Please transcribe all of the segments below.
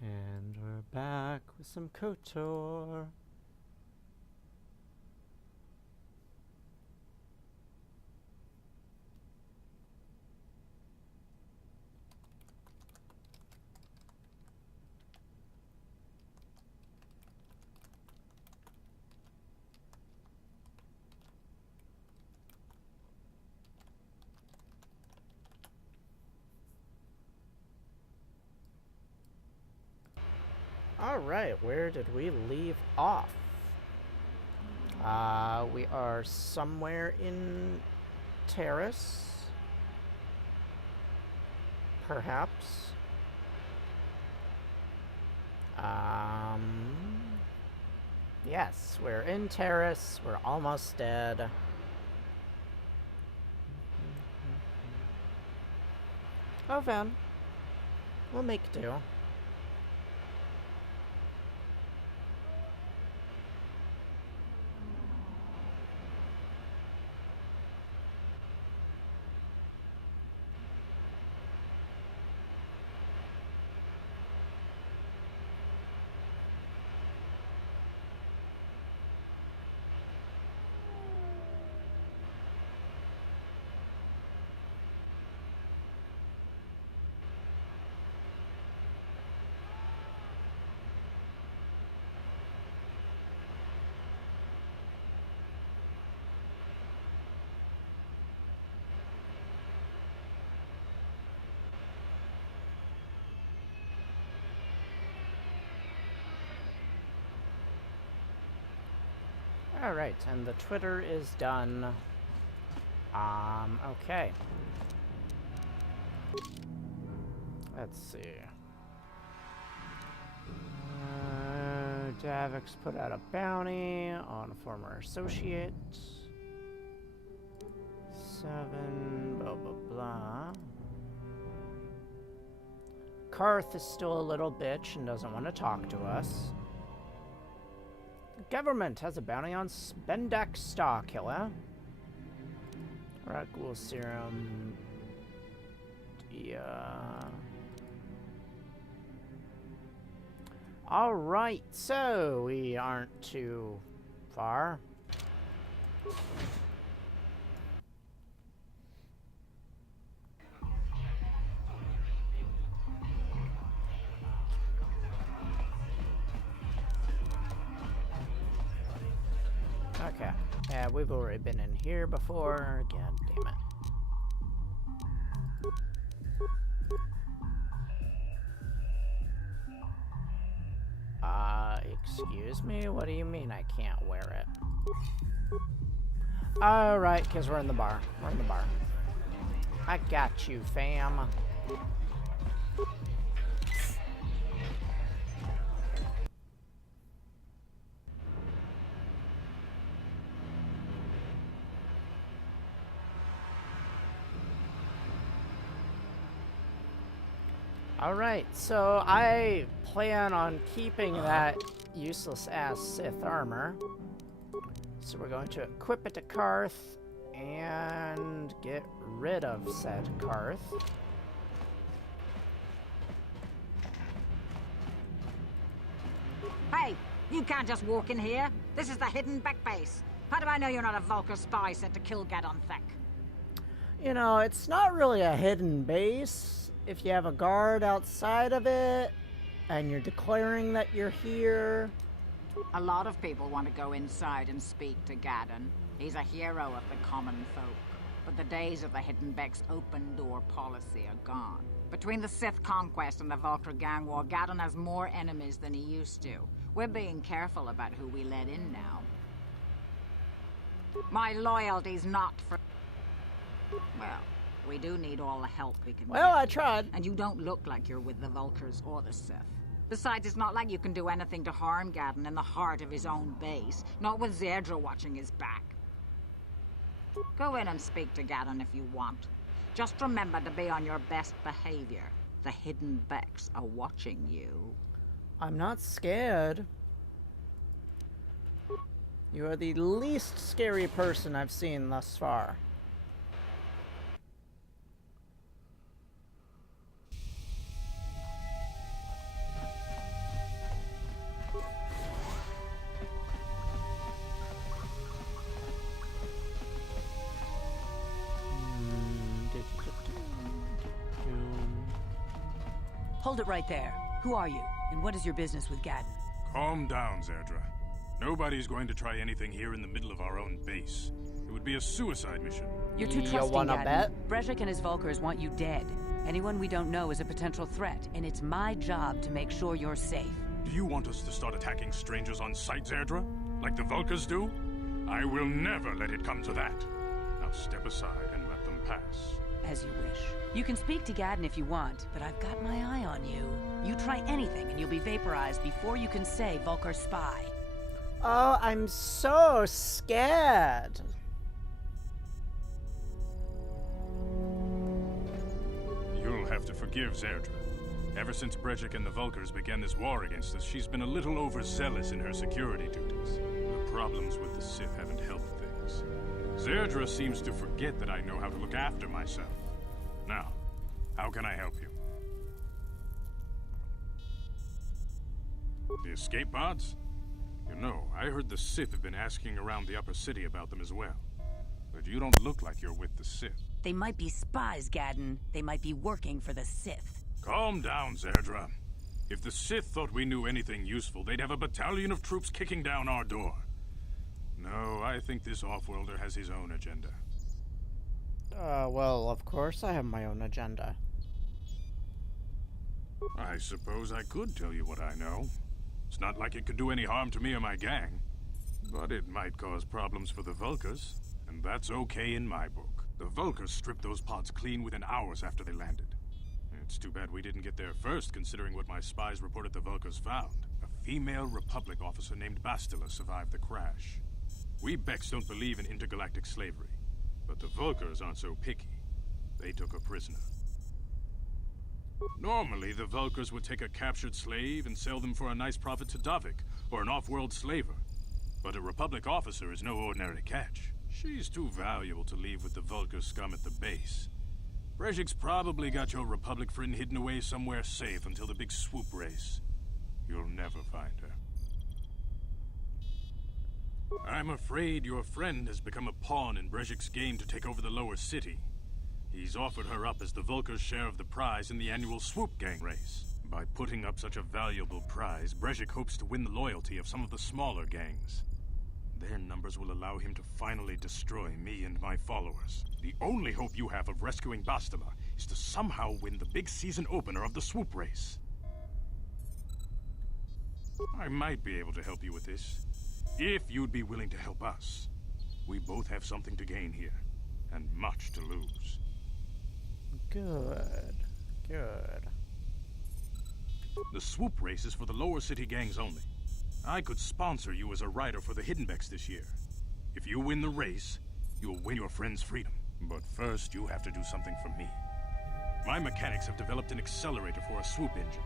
And we're back with some KOTOR. Alright, where did we leave off? We are somewhere in Taris. Perhaps. Yes, we're in Taris. We're almost dead. Oh, Van. We'll make do. Alright, and the Twitter is done. Okay. Let's see. Davix put out a bounty on a former associate. 7, blah, blah, blah. Karth is still a little bitch and doesn't want to talk to us. Government has a bounty on Spendak Star Killer. Rat Ghoul Serum. Yeah. Alright, so we aren't too far. Okay. Yeah, we've already been in here before. God damn it. Excuse me? What do you mean I can't wear it? Alright, because we're in the bar. We're in the bar. I got you, fam. Alright, so I plan on keeping that useless-ass Sith armor. So we're going to equip it to Karth and get rid of said Karth. Hey, you can't just walk in here. This is the hidden back base. How do I know you're not a Vulcar spy sent to kill Gadon Thek? You know, it's not really a hidden base. If you have a guard outside of it, and you're declaring that you're here. A lot of people want to go inside and speak to Gadon. He's a hero of the common folk. But the days of the Hidden Beck's open-door policy are gone. Between the Sith conquest and the Vulcar gang war, Gadon has more enemies than he used to. We're being careful about who we let in now. My loyalty's not for... Well, we do need all the help we can get. Well, I tried. And you don't look like you're with the Vulcars or the Sith. Besides, it's not like you can do anything to harm Gadon in the heart of his own base. Not with Zedra watching his back. Go in and speak to Gadon if you want. Just remember to be on your best behavior. The Hidden Becks are watching you. I'm not scared. You are the least scary person I've seen thus far. Hold it right there. Who are you, and what is your business with Gaddon? Calm down, Zerdra. Nobody's going to try anything here in the middle of our own base. It would be a suicide mission. You're too You trusting, wanna Gaddon. bet? Brejik and his Vulkars want you dead. Anyone we don't know is a potential threat, and it's my job to make sure you're safe. Do you want us to start attacking strangers on sight, Zerdra? Like the Vulkars do? I will never let it come to that. Now step aside and let them pass. As you wish. You can speak to Gaddon if you want, but I've got my eye on you. You try anything and you'll be vaporized before you can say Vulkar spy. Oh, I'm so scared. You'll have to forgive Zerdra. Ever since Brejik and the Vulkars began this war against us, she's been a little overzealous in her security duties. The problems with the Sith haven't helped things. Zerdra seems to forget that I know how to look after myself. Now, how can I help you? The escape pods? You know, I heard the Sith have been asking around the upper city about them as well. But you don't look like you're with the Sith. They might be spies, Gaddon. They might be working for the Sith. Calm down, Zerdra. If the Sith thought we knew anything useful, they'd have a battalion of troops kicking down our door. No, I think this off-worlder has his own agenda. Well, of course I have my own agenda. I suppose I could tell you what I know. It's not like it could do any harm to me or my gang. But it might cause problems for the Vulkars, and that's okay in my book. The Vulkars stripped those pods clean within hours after they landed. It's too bad we didn't get there first, considering what my spies reported the Vulkars found. A female Republic officer named Bastila survived the crash. We Becks don't believe in intergalactic slavery, but the Vulkars aren't so picky. They took her prisoner. Normally, the Vulkars would take a captured slave and sell them for a nice profit to Davik, or an off-world slaver. But a Republic officer is no ordinary catch. She's too valuable to leave with the Vulkar scum at the base. Brejik's probably got your Republic friend hidden away somewhere safe until the big swoop race. You'll never find her. I'm afraid your friend has become a pawn in Brejik's game to take over the lower city. He's offered her up as the Vulkar's share of the prize in the annual swoop gang race. By putting up such a valuable prize, Brejik hopes to win the loyalty of some of the smaller gangs. Their numbers will allow him to finally destroy me and my followers. The only hope you have of rescuing Bastila is to somehow win the big season opener of the swoop race. I might be able to help you with this, if you'd be willing to help us. We both have something to gain here, and much to lose. Good. Good. The swoop race is for the lower city gangs only. I could sponsor you as a rider for the Hidden Becks this year. If you win the race, you'll win your friend's freedom. But first, you have to do something for me. My mechanics have developed an accelerator for a swoop engine.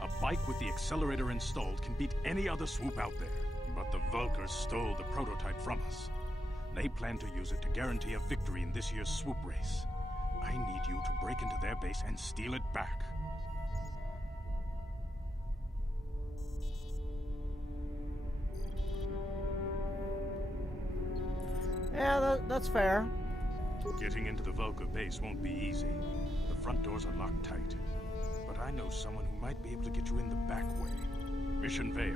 A bike with the accelerator installed can beat any other swoop out there. But the Vulkars stole the prototype from us. They plan to use it to guarantee a victory in this year's swoop race. I need you to break into their base and steal it back. Yeah, that's fair. Getting into the Vulkar base won't be easy. The front doors are locked tight. But I know someone who might be able to get you in the back way. Mission Vale.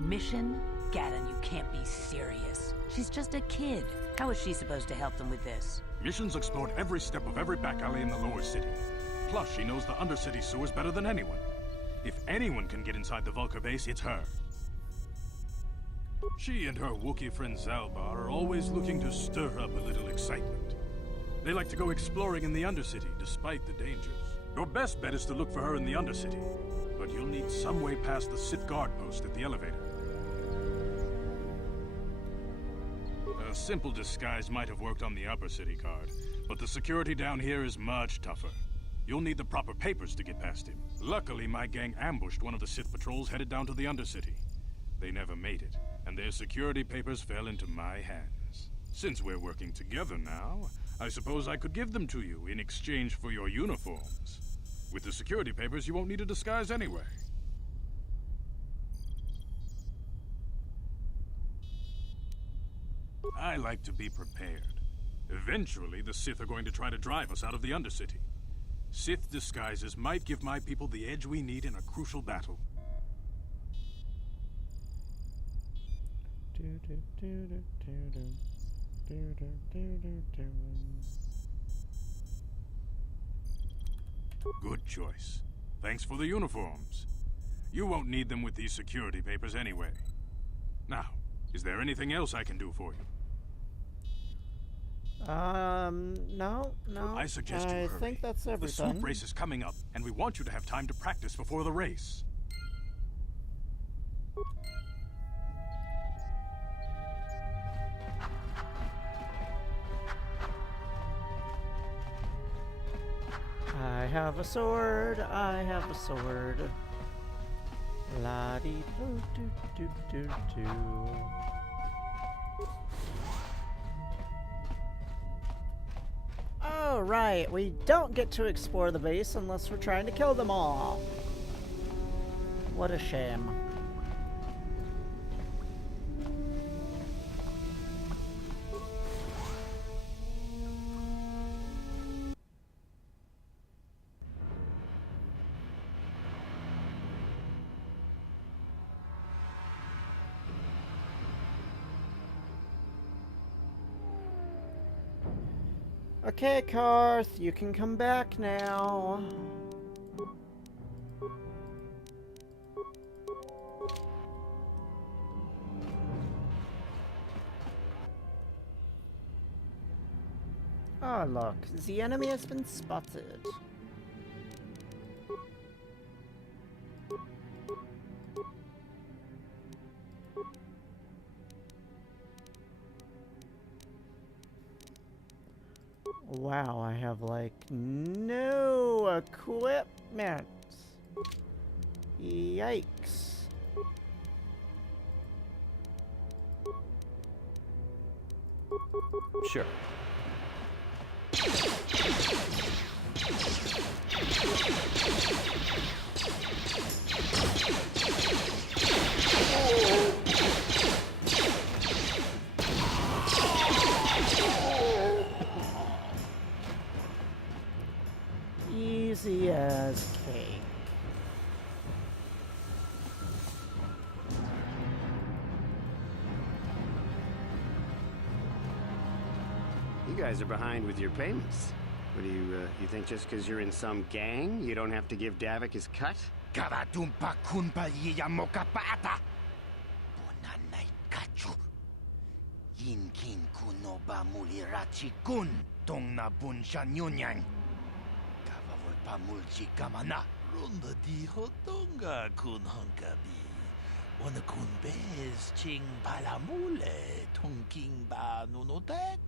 Mission? Gaddon, you can't be serious. She's just a kid. How is she supposed to help them with this? Mission's explored every step of every back alley in the lower city. Plus, she knows the undercity sewers better than anyone. If anyone can get inside the Vulkar base, it's her. She and her Wookiee friend Zalbar are always looking to stir up a little excitement. They like to go exploring in the Undercity, despite the dangers. Your best bet is to look for her in the Undercity, but you'll need some way past the Sith guard post at the elevator. A simple disguise might have worked on the Upper City card, but the security down here is much tougher. You'll need the proper papers to get past him. Luckily, my gang ambushed one of the Sith patrols headed down to the Undercity. They never made it, and their security papers fell into my hands. Since we're working together now, I suppose I could give them to you in exchange for your uniforms. With the security papers, you won't need a disguise anyway. I like to be prepared. Eventually, the Sith are going to try to drive us out of the Undercity. Sith disguises might give my people the edge we need in a crucial battle. Good choice. Thanks for the uniforms. You won't need them with these security papers anyway. Now, is there anything else I can do for you? No. I suggest you hurry. I think that's everything. The swoop race is coming up, and we want you to have time to practice before the race. I have a sword. I have a sword. La dee doo doo doo doo doo. Oh, right. We don't get to explore the base unless we're trying to kill them all. What a shame. Okay, Karth, you can come back now. Oh, look, the enemy has been spotted. Wow, I have like no equipment. Yikes. Sure. Easy as cake. You guys are behind with your payments. What do you think just because you're in some gang, you don't have to give Davik his cut? Karatumpa kunpa yiyamoka paata. Bonanay kachu. Yinkin kuno ba mulirachi kun. Tong na bunsha nyunyang. Kavavol pa mulchi kamana. Runda di hotonga kun honkabi. Wana kun bez ching palamule. Tongking ba nunotek.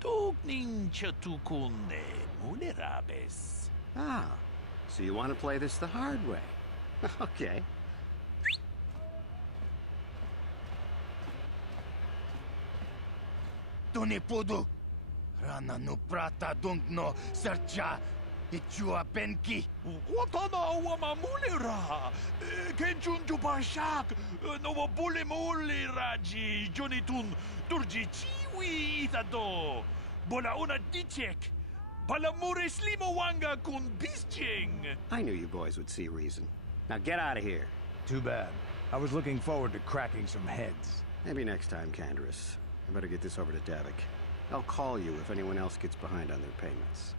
Tukning chatukunde mulirabes. Ah, so you want to play this the hard way. Okay. Tunipudu. Rana no prata dungno sercha. Ichua penki. Watana wama mulira. Kenchun jupashak. No bule muliraji. Jonitun. Turji chiwi itado. Bola una dichek. Palamure slimo wanga kun bisching. I knew you boys would see reason. Now get out of here. Too bad. I was looking forward to cracking some heads. Maybe next time, Candaris. I better get this over to Davik. I'll call you if anyone else gets behind on their payments.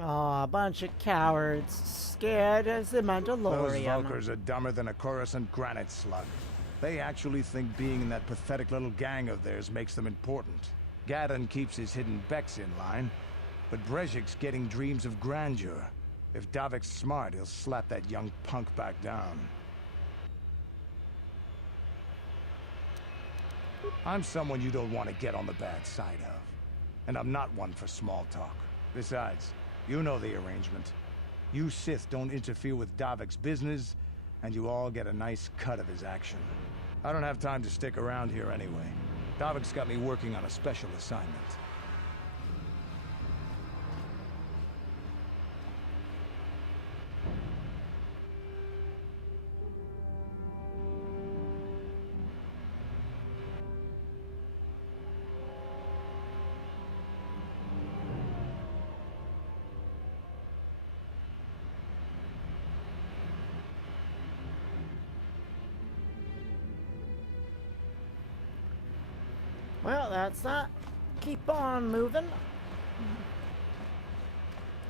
Aw, a bunch of cowards, scared as the Those Mandalorian. Vulkars are dumber than a Coruscant granite slug. They actually think being in that pathetic little gang of theirs makes them important. Gadon keeps his hidden Becks in line, but Brezhik's getting dreams of grandeur. If Davik's smart, he'll slap that young punk back down. I'm someone you don't want to get on the bad side of. And I'm not one for small talk. Besides, you know the arrangement. You Sith don't interfere with Davik's business, and you all get a nice cut of his action. I don't have time to stick around here anyway. Davik's got me working on a special assignment. Well, that's that. Keep on moving.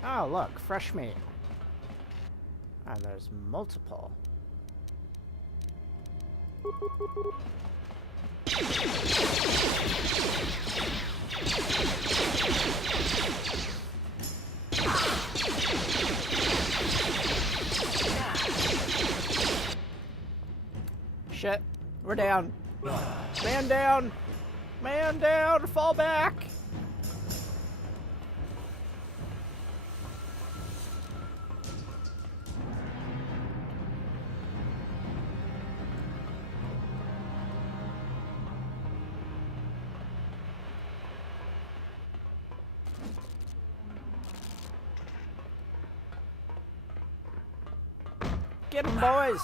Oh, look, fresh meat. And there's multiple. Shit, we're down. Man down! Man down! Fall back! Get him, boys!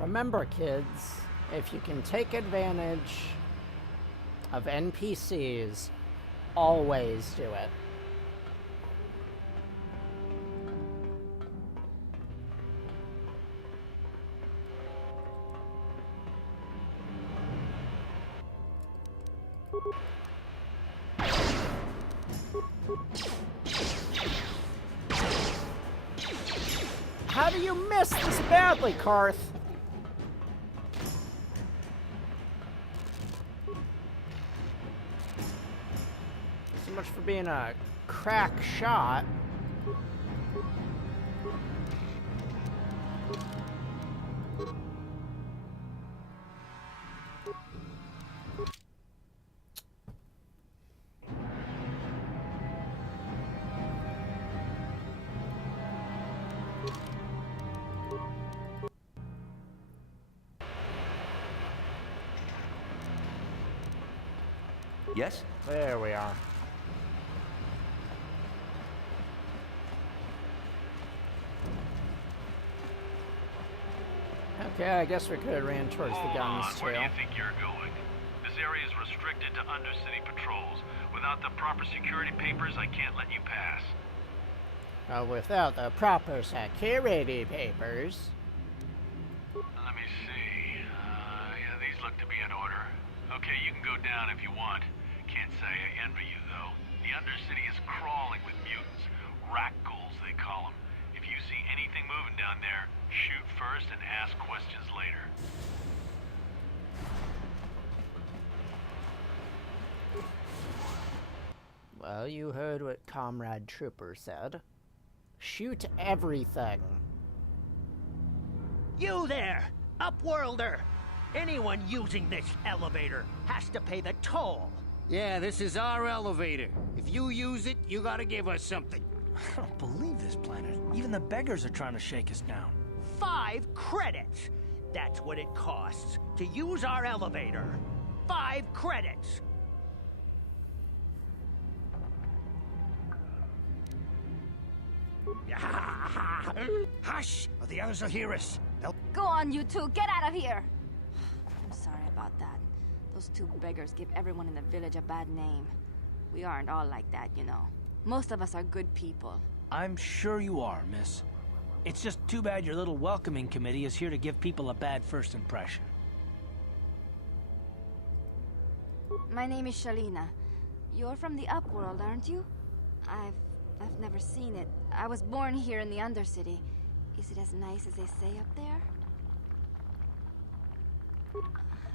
Remember, kids, if you can take advantage of NPCs, always do it. How do you miss this badly, Karth? So much for being a crack shot. Yes? There we are. Okay, I guess we could have ran towards the guns too. Where do you think you're going? This area is restricted to undercity patrols. Without the proper security papers, I can't let you pass. Without the proper security papers. Let me see. Yeah, these look to be in order. Okay, you can go down if you want. Can't say I envy you, though. The undercity is crawling with mutants. Rat ghouls, they call them. If you see anything moving down there, shoot first and ask questions later. Well, you heard what Comrade Trooper said. Shoot everything. You there, Upworlder! Anyone using this elevator has to pay the toll. Yeah, this is our elevator. If you use it, you gotta give us something. I don't believe this planet. Even the beggars are trying to shake us down. 5 credits! That's what it costs to use our elevator. 5 credits! Hush, or the others will hear us. Go on, you two. Get out of here. I'm sorry about that. Those 2 beggars give everyone in the village a bad name. We aren't all like that, you know. Most of us are good people. I'm sure you are, miss. It's just too bad your little welcoming committee is here to give people a bad first impression. My name is Shalina. You're from the Upworld, aren't you? I've never seen it. I was born here in the Undercity. Is it as nice as they say up there?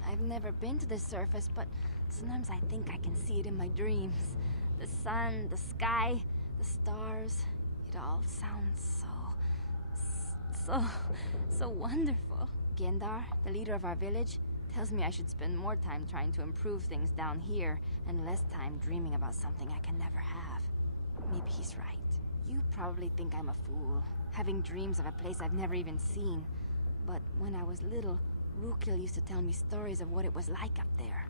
I've never been to the surface, but sometimes I think I can see it in my dreams. The sun, the sky, the stars. It all sounds so wonderful. Gendar, the leader of our village, tells me I should spend more time trying to improve things down here and less time dreaming about something I can never have. Maybe he's right. You probably think I'm a fool, having dreams of a place I've never even seen. But when I was little, Rukil used to tell me stories of what it was like up there.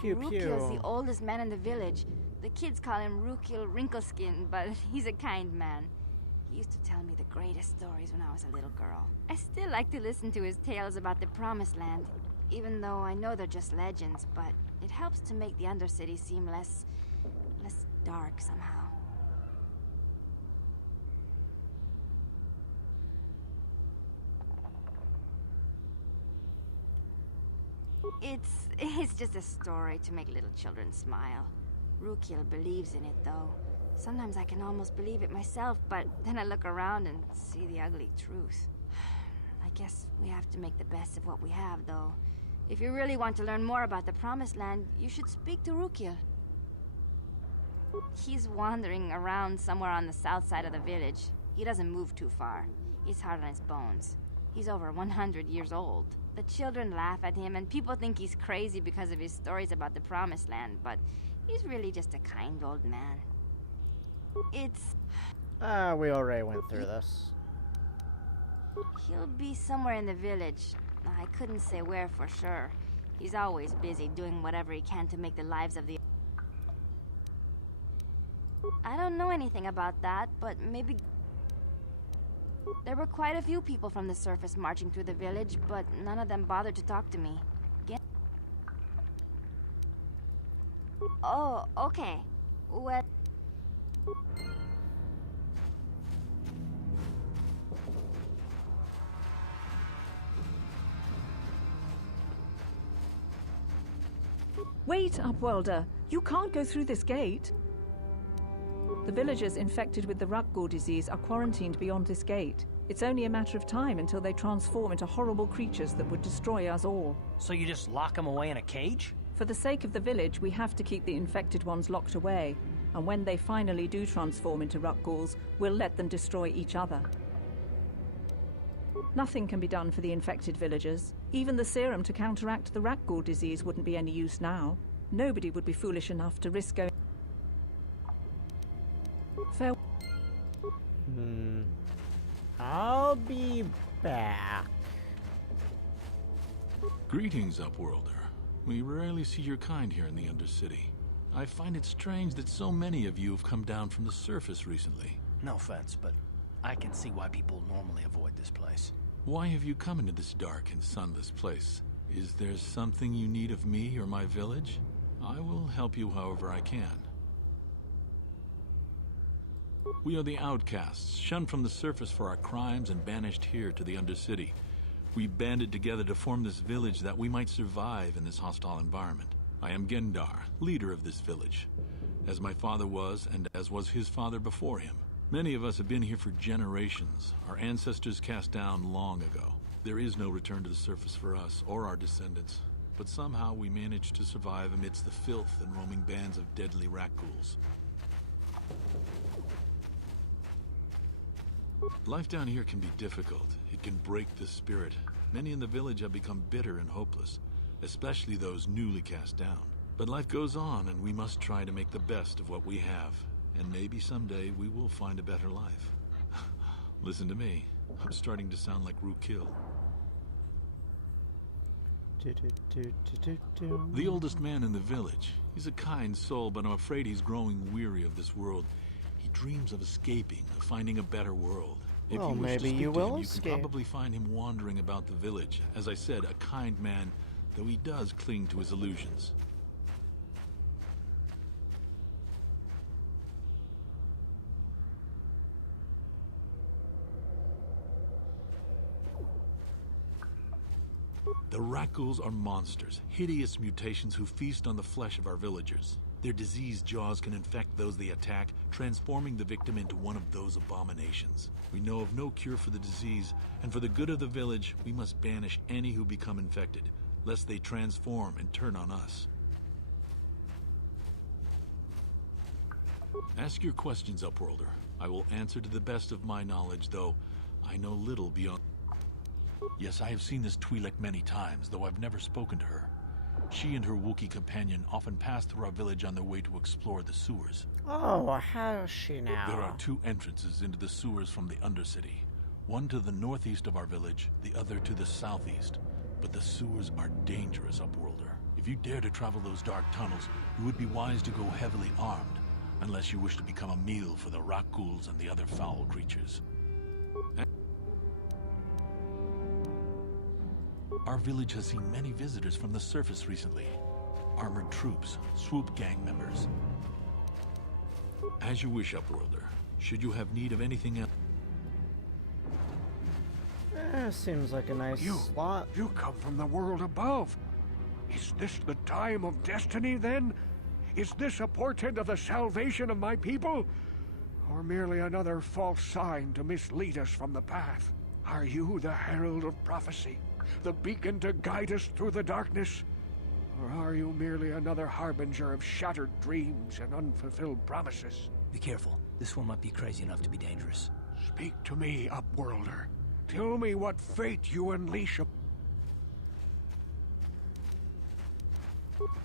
Pew Rukil's the pew. oldest man in the village. The kids call him Rukil Wrinkleskin, but he's a kind man. He used to tell me the greatest stories when I was a little girl. I still like to listen to his tales about the Promised Land, even though I know they're just legends, but it helps to make the Undercity seem less dark somehow. It's just a story to make little children smile. Rukil believes in it, though. Sometimes I can almost believe it myself, but then I look around and see the ugly truth. I guess we have to make the best of what we have, though. If you really want to learn more about the Promised Land, you should speak to Rukil. He's wandering around somewhere on the south side of the village. He doesn't move too far. He's hard on his bones. He's over 100 years old. The children laugh at him, and people think he's crazy because of his stories about the Promised Land, but he's really just a kind old man. We already went through this. He'll be somewhere in the village. I couldn't say where for sure. He's always busy doing whatever he can to make the lives of the... I don't know anything about that, but maybe... There were quite a few people from the surface marching through the village, but none of them bothered to talk to me. Oh, okay. Well... Wait, Upwelder. You can't go through this gate. The villagers infected with the Rukgul disease are quarantined beyond this gate. It's only a matter of time until they transform into horrible creatures that would destroy us all. So you just lock them away in a cage? For the sake of the village, we have to keep the infected ones locked away. And when they finally do transform into Rukguls, we'll let them destroy each other. Nothing can be done for the infected villagers. Even the serum to counteract the Rukgul disease wouldn't be any use now. Nobody would be foolish enough to risk going... Farewell. I'll be back. Greetings, Upworlder. We rarely see your kind here in the Undercity. I find it strange that so many of you have come down from the surface recently. No offense, but I can see why people normally avoid this place. Why have you come into this dark and sunless place? Is there something you need of me or my village? I will help you however I can. We are the outcasts, shunned from the surface for our crimes and banished here to the Undercity. We banded together to form this village that we might survive in this hostile environment. I am Gendar, leader of this village, as my father was and as was his father before him. Many of us have been here for generations, our ancestors cast down long ago. There is no return to the surface for us or our descendants, but somehow we managed to survive amidst the filth and roaming bands of deadly Rukguls. Life down here can be difficult. It can break the spirit. Many in the village have become bitter and hopeless, especially those newly cast down. But life goes on, and we must try to make the best of what we have. And maybe someday we will find a better life. Listen to me. I'm starting to sound like Rukil. The oldest man in the village. He's a kind soul, but I'm afraid he's growing weary of this world. He dreams of escaping, of finding a better world. If Well, you wish maybe to you speak to will him, escape. you can probably find him wandering about the village. As I said, a kind man, though he does cling to his illusions. The Rukguls are monsters, hideous mutations who feast on the flesh of our villagers. Their diseased jaws can infect those they attack, transforming the victim into one of those abominations. We know of no cure for the disease, and for the good of the village, we must banish any who become infected, lest they transform and turn on us. Ask your questions, Upworlder. I will answer to the best of my knowledge, though I know little beyond... Yes, I have seen this Twi'lek many times, though I've never spoken to her. She and her Wookiee companion often pass through our village on their way to explore the sewers. Oh, how's she now? There are two entrances into the sewers from the Undercity. One to the northeast of our village, the other to the southeast. But the sewers are dangerous, Upworlder. If you dare to travel those dark tunnels, you would be wise to go heavily armed, unless you wish to become a meal for the rock ghouls and the other foul creatures. Our village has seen many visitors from the surface recently. Armored troops, swoop gang members. As you wish, Upworlder. Should you have need of anything else? Seems like a nice slot. You come from the world above. Is this the time of destiny, then? Is this a portent of the salvation of my people? Or merely another false sign to mislead us from the path? Are you the herald of prophecy? The beacon to guide us through the darkness? Or are you merely another harbinger of shattered dreams and unfulfilled promises? Be careful. This one might be crazy enough to be dangerous. Speak to me, Upworlder. Tell me what fate you unleash upon.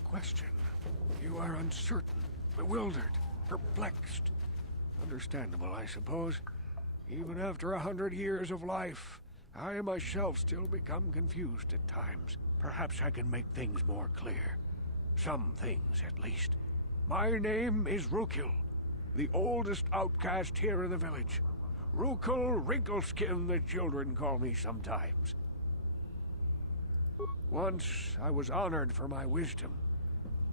Question. You are uncertain, bewildered, perplexed. Understandable, I suppose. Even after 100 years of life, I myself still become confused at times. Perhaps I can make things more clear. Some things, at least. My name is Rukil, the oldest outcast here in the village. Rukil Wrinkleskin, the children call me sometimes. Once, I was honored for my wisdom.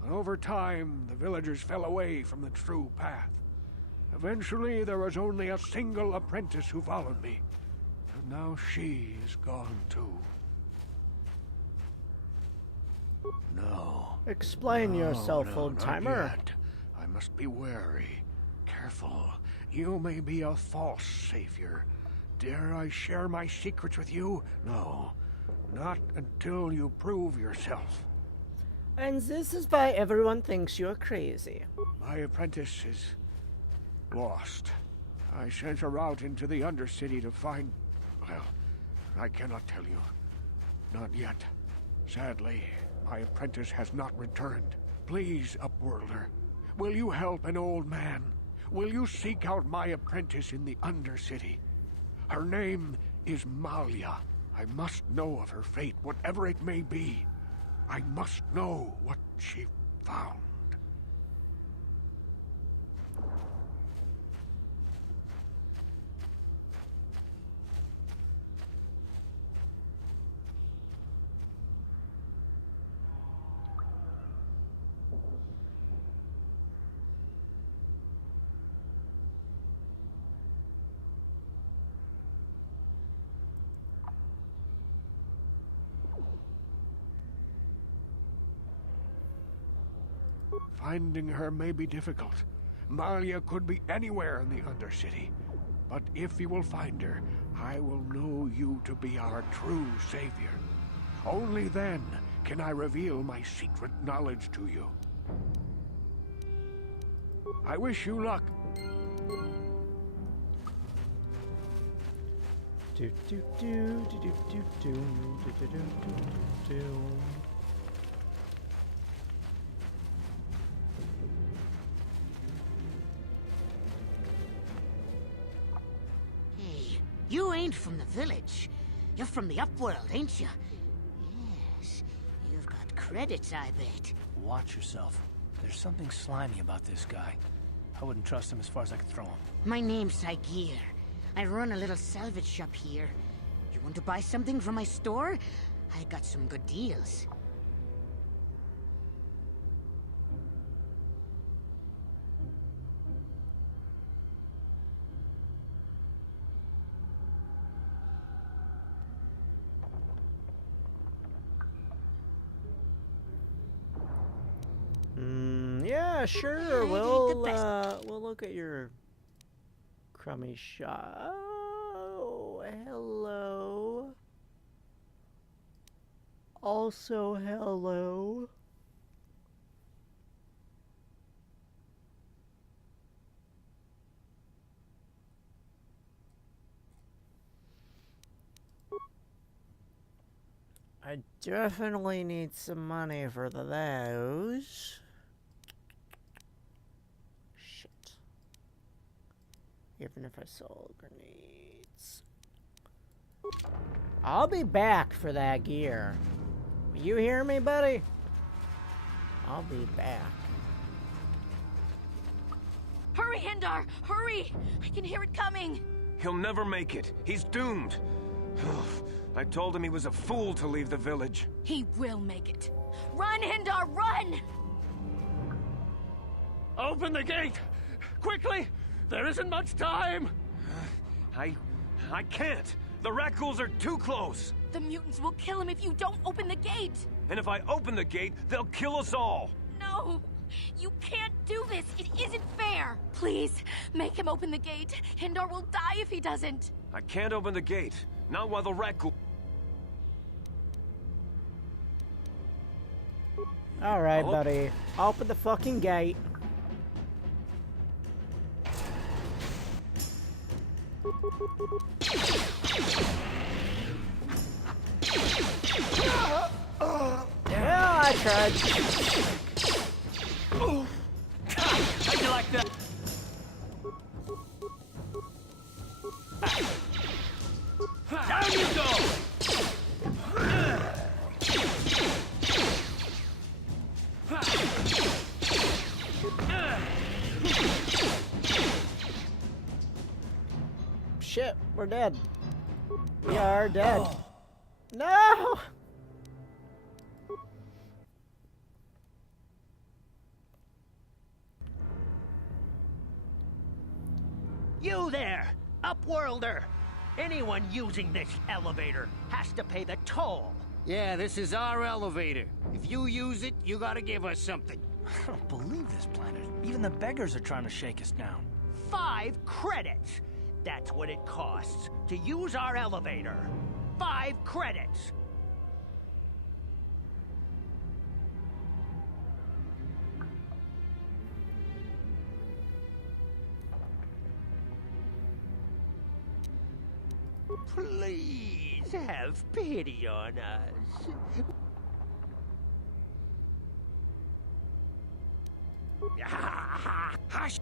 But over time, the villagers fell away from the true path. Eventually, there was only a single apprentice who followed me. And now she is gone too. No. Explain yourself, old-timer. Not yet. I must be wary. Careful. You may be a false savior. Dare I share my secrets with you? No. Not until you prove yourself. And this is why everyone thinks you're crazy. My apprentice is lost. I sent her out into the Undercity to find... Well, I cannot tell you. Not yet. Sadly, my apprentice has not returned. Please, Upworlder, will you help an old man? Will you seek out my apprentice in the Undercity? Her name is Malia. I must know of her fate, whatever it may be. I must know what she found. Finding her may be difficult. Malia could be anywhere in the Undercity. But if you will find her, I will know you to be our true savior. Only then can I reveal my secret knowledge to you. I wish you luck. Do do do do do do do do do do do. You ain't from the village. You're from the Upworld, ain't you? Yes. You've got credits, I bet. Watch yourself. There's something slimy about this guy. I wouldn't trust him as far as I could throw him. My name's Saigir. I run a little salvage shop here. You want to buy something from my store? I got some good deals. Yeah, sure. We'll look at your crummy shop. Oh, hello. Also, hello. I definitely need some money for those. Shit. Even if I sold grenades. I'll be back for that gear. You hear me, buddy? I'll be back. Hurry, Hindar! Hurry! I can hear it coming! He'll never make it. He's doomed. I told him he was a fool to leave the village. He will make it. Run, Hindar, run! Open the gate! Quickly! There isn't much time! I can't. The Rakghouls are too close. The mutants will kill him if you don't open the gate! And if I open the gate, they'll kill us all. No! You can't do this! It isn't fair! Please, make him open the gate. Hindar will die if he doesn't. I can't open the gate. Not while the Rakghoul... Alright, buddy. Open the fucking gate. Yeah, I tried. How'd you like that? Down you go! Shit, we're dead. We are dead. No! You there, Upworlder! Anyone using this elevator has to pay the toll. Yeah, this is our elevator. If you use it, you gotta give us something. I don't believe this planet. Even the beggars are trying to shake us down. 5 credits! That's what it costs to use our elevator. 5 credits! Please have pity on us.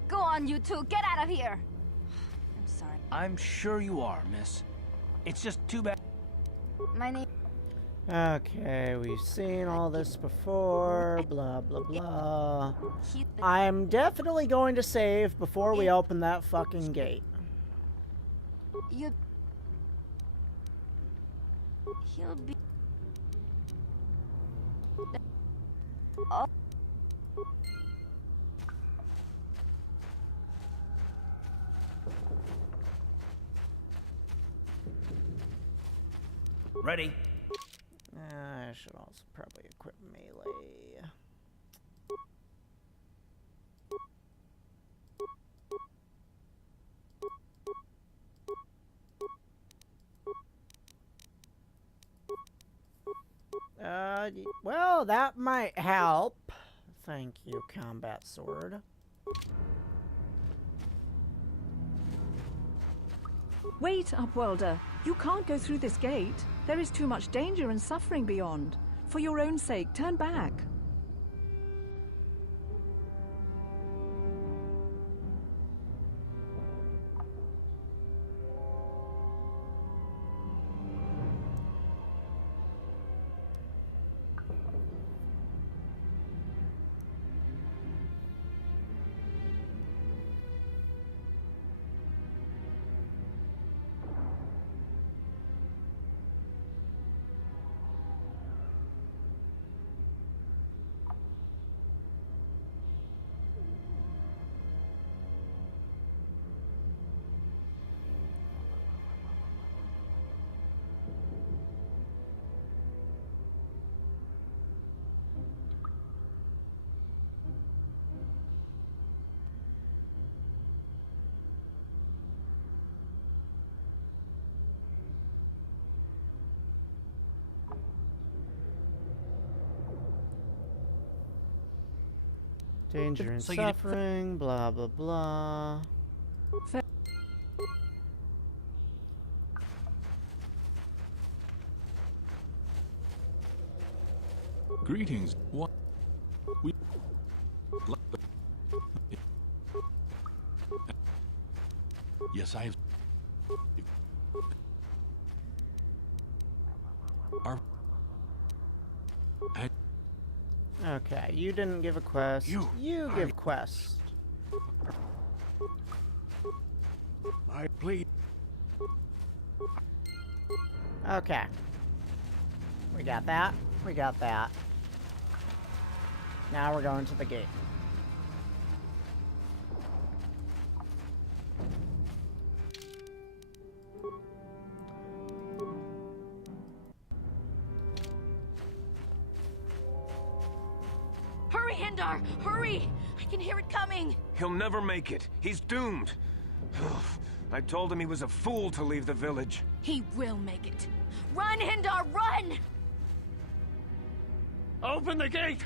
Go on, you two. Get out of here. I'm sorry. I'm sure you are, miss. It's just too bad. My name... Okay, we've seen all this before, blah, blah, blah. I'm definitely going to save before we open that fucking gate. You... He'll be... Oh. Ready? I should also probably equip melee. Well, that might help. Thank you, combat sword. Wait, Upworlder. You can't go through this gate. There is too much danger and suffering beyond. For your own sake, turn back. Danger and suffering, blah, blah, blah. Greetings. What? We. Yes, I have. Okay, you didn't give a quest. You give quest. I plead. Okay. We got that. We got that. Now we're going to the gate. Hurry, Hindar! Hurry! I can hear it coming! He'll never make it. He's doomed. I told him he was a fool to leave the village. He will make it. Run, Hindar, run! Open the gate!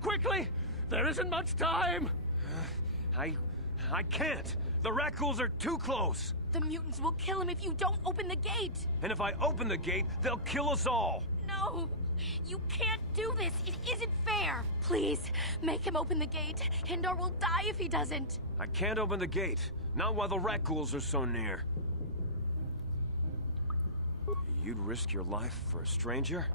Quickly! There isn't much time! I can't. The Rakghouls are too close. The mutants will kill him if you don't open the gate! And if I open the gate, they'll kill us all. No! You can't do this! It isn't fair! Please, make him open the gate. Hindar will die if he doesn't. I can't open the gate. Not while the Rakghouls are so near. You'd risk your life for a stranger?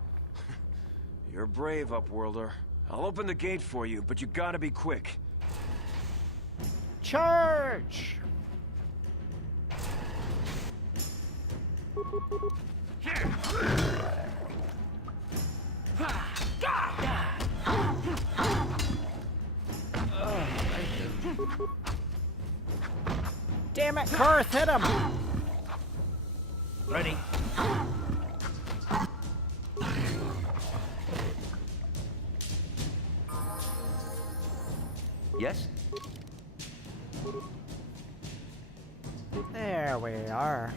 You're brave, Upworlder. I'll open the gate for you, but you gotta be quick. Charge! Damn it, Karth, hit him! Ready? Yes? There we are.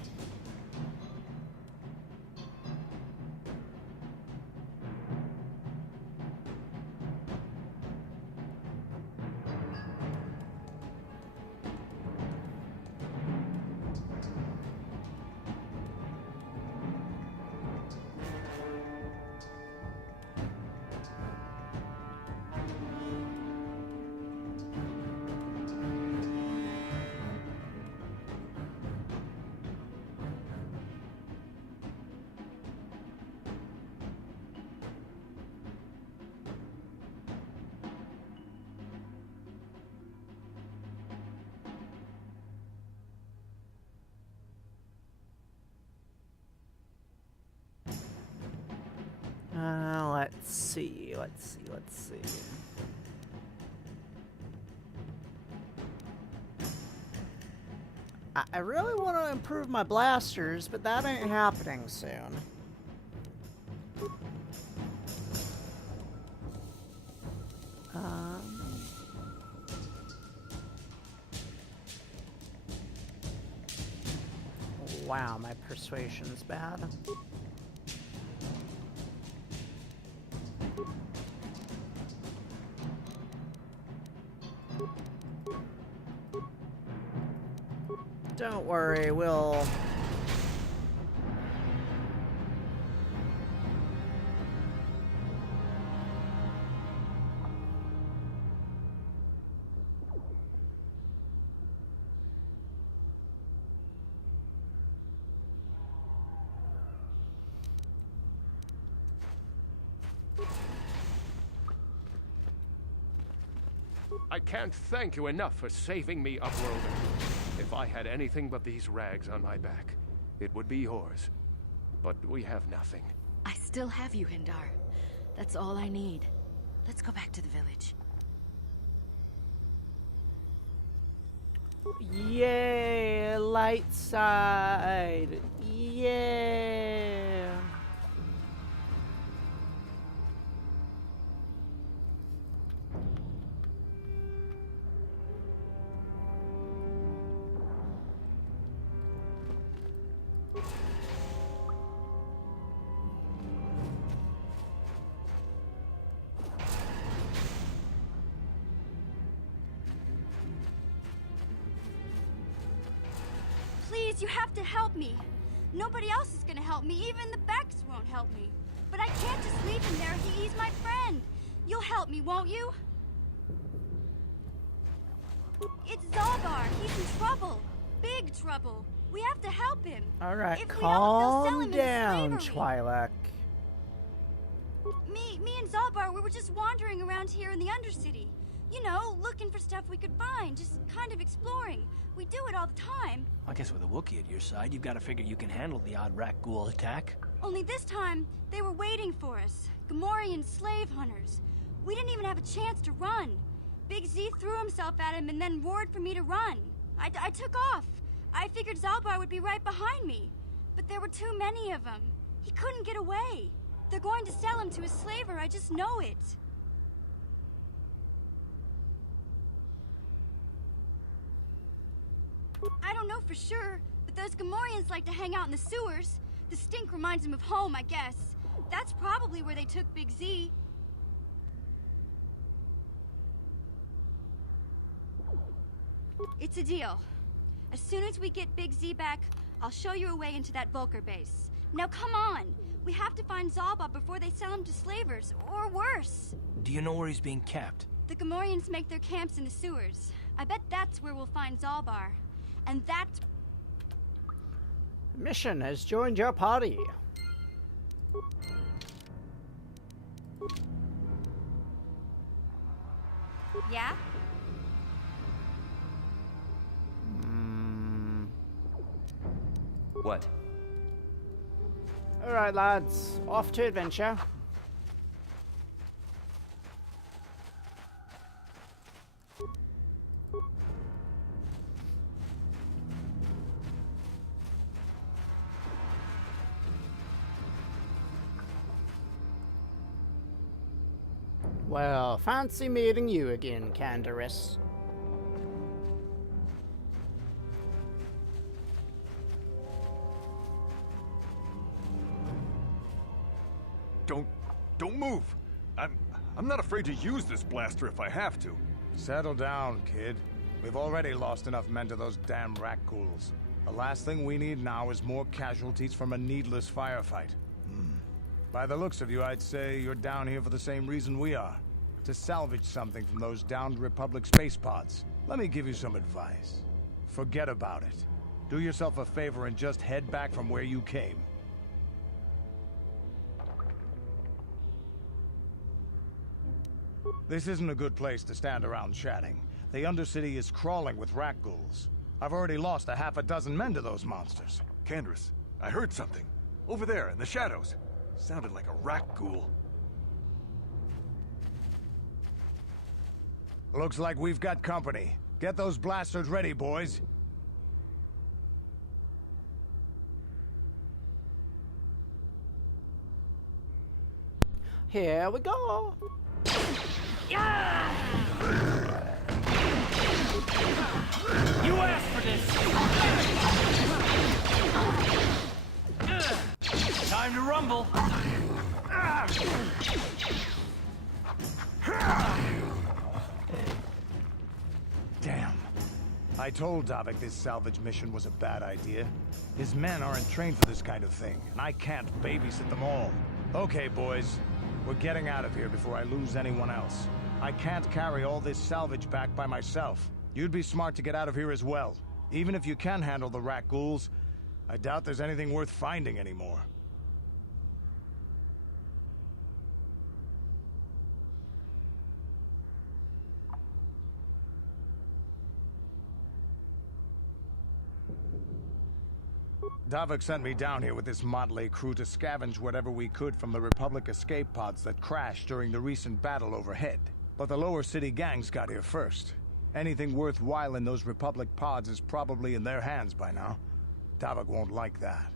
Let's see. I really want to improve my blasters, but that ain't happening soon. Wow, my persuasion's bad. Don't worry, we'll... I can't thank you enough for saving me, Upworlder. If I had anything but these rags on my back, it would be yours. But we have nothing. I still have you, Hindar. That's all I need. Let's go back to the village. Yeah, light side. Yeah. Please, you have to help me. Nobody else is gonna help me. Even the Becks won't help me. But I can't just leave him there. He's my friend. You'll help me, won't you? It's Zalgar. He's in trouble. Big trouble. We have to help him. All right, If we don't, they'll sell calm him down, into slavery. Twi'lek. Me and Zalbar, we were just wandering around here in the Undercity. You know, looking for stuff we could find, just kind of exploring. We do it all the time. I guess with a Wookiee at your side, you've got to figure you can handle the odd rat ghoul attack. Only this time, they were waiting for us. Gamorrean slave hunters. We didn't even have a chance to run. Big Z threw himself at him and then roared for me to run. I took off. I figured Zalbar would be right behind me. But there were too many of them. He couldn't get away. They're going to sell him to a slaver, I just know it. I don't know for sure, but those Gamorreans like to hang out in the sewers. The stink reminds them of home, I guess. That's probably where they took Big Z. It's a deal. As soon as we get Big Z back, I'll show you a way into that Vulcar base. Now come on! We have to find Zalbar before they sell him to slavers, or worse. Do you know where he's being kept? The Gamorreans make their camps in the sewers. I bet that's where we'll find Zalbar. And that's... Mission has joined your party. Yeah? What? Alright, lads. Off to adventure. Well, fancy meeting you again, Taris. Don't move. I'm not afraid to use this blaster if I have to. Settle down, kid. We've already lost enough men to those damn rat ghouls. The last thing we need now is more casualties from a needless firefight. By the looks of you, I'd say you're down here for the same reason we are. To salvage something from those downed Republic space pods. Let me give you some advice. Forget about it. Do yourself a favor and just head back from where you came. This isn't a good place to stand around chatting. The Undercity is crawling with rat ghouls. I've already lost a half a dozen men to those monsters. Candace, I heard something. Over there, in the shadows. Sounded like a rat ghoul. Looks like we've got company. Get those blasters ready, boys. Here we go. Yeah! You asked for this! Time to rumble! Damn. I told Davik this salvage mission was a bad idea. His men aren't trained for this kind of thing, and I can't babysit them all. Okay, boys. We're getting out of here before I lose anyone else. I can't carry all this salvage back by myself. You'd be smart to get out of here as well. Even if you can handle the rat ghouls, I doubt there's anything worth finding anymore. Davik sent me down here with this motley crew to scavenge whatever we could from the Republic escape pods that crashed during the recent battle overhead. But the lower city gangs got here first. Anything worthwhile in those Republic pods is probably in their hands by now. Davik won't like that.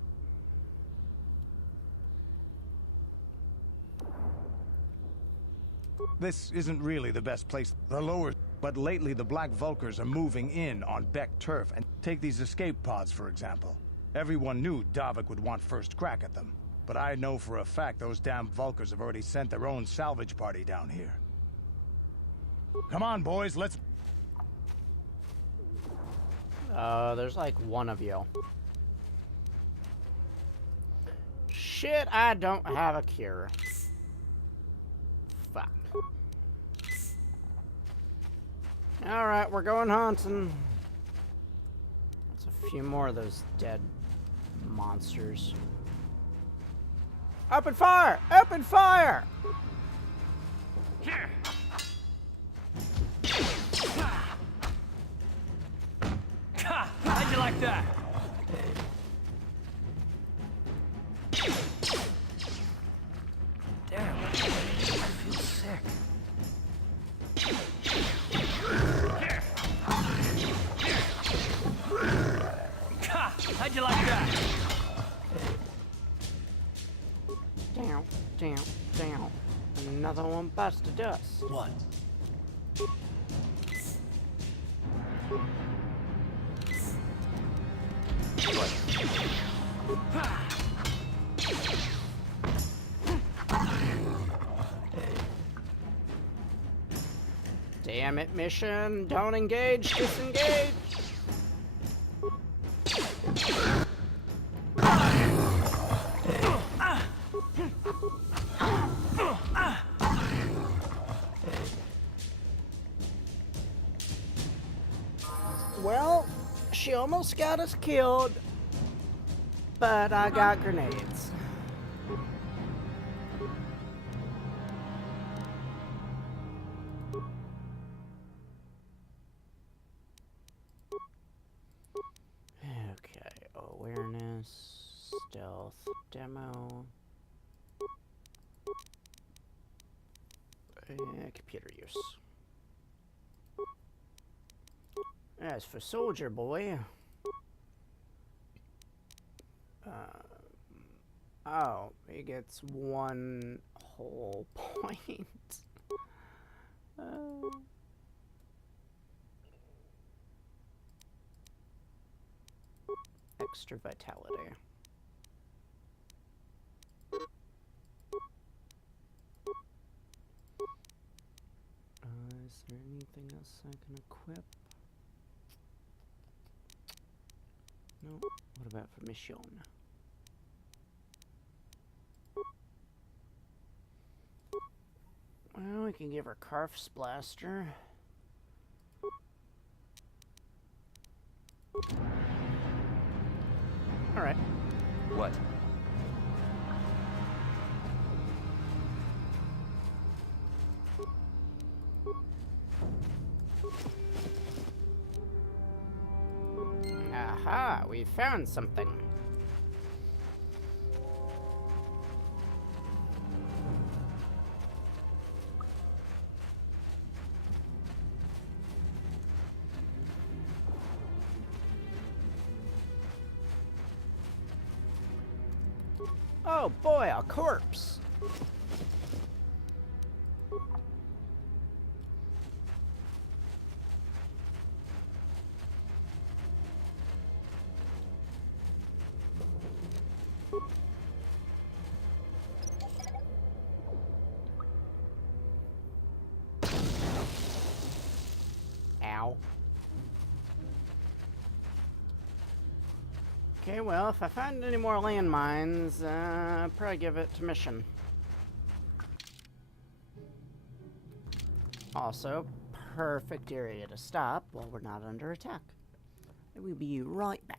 This isn't really the best place. But lately the Black Vulcars are moving in on Beck turf, and take these escape pods, for example. Everyone knew Davik would want first crack at them. But I know for a fact those damn Vulcars have already sent their own salvage party down here. Come on, boys, let's... There's like one of you. Shit, I don't have a cure. Fuck. Alright, we're going hunting. That's a few more of those dead monsters. Open fire! Open fire! Here. How'd you like that? Damn, I feel sick. How'd you like that? Down, down, down. Another one busted us. What? Damn it, mission. Don't engage, disengage. Well, she almost got us killed, but I got grenades. Okay, awareness, stealth, demo, computer use. As for Soldier Boy, oh, he gets 1 whole point. Extra vitality. Is there anything else I can equip? No. What about for mission? Well, we can give her Karf's blaster. All right. What? Aha, we found something. Oh boy, a corpse. Ow. Okay, well, if I find any more landmines, I'll probably give it to mission. Also, perfect area to stop while we're not under attack. We'll be right back.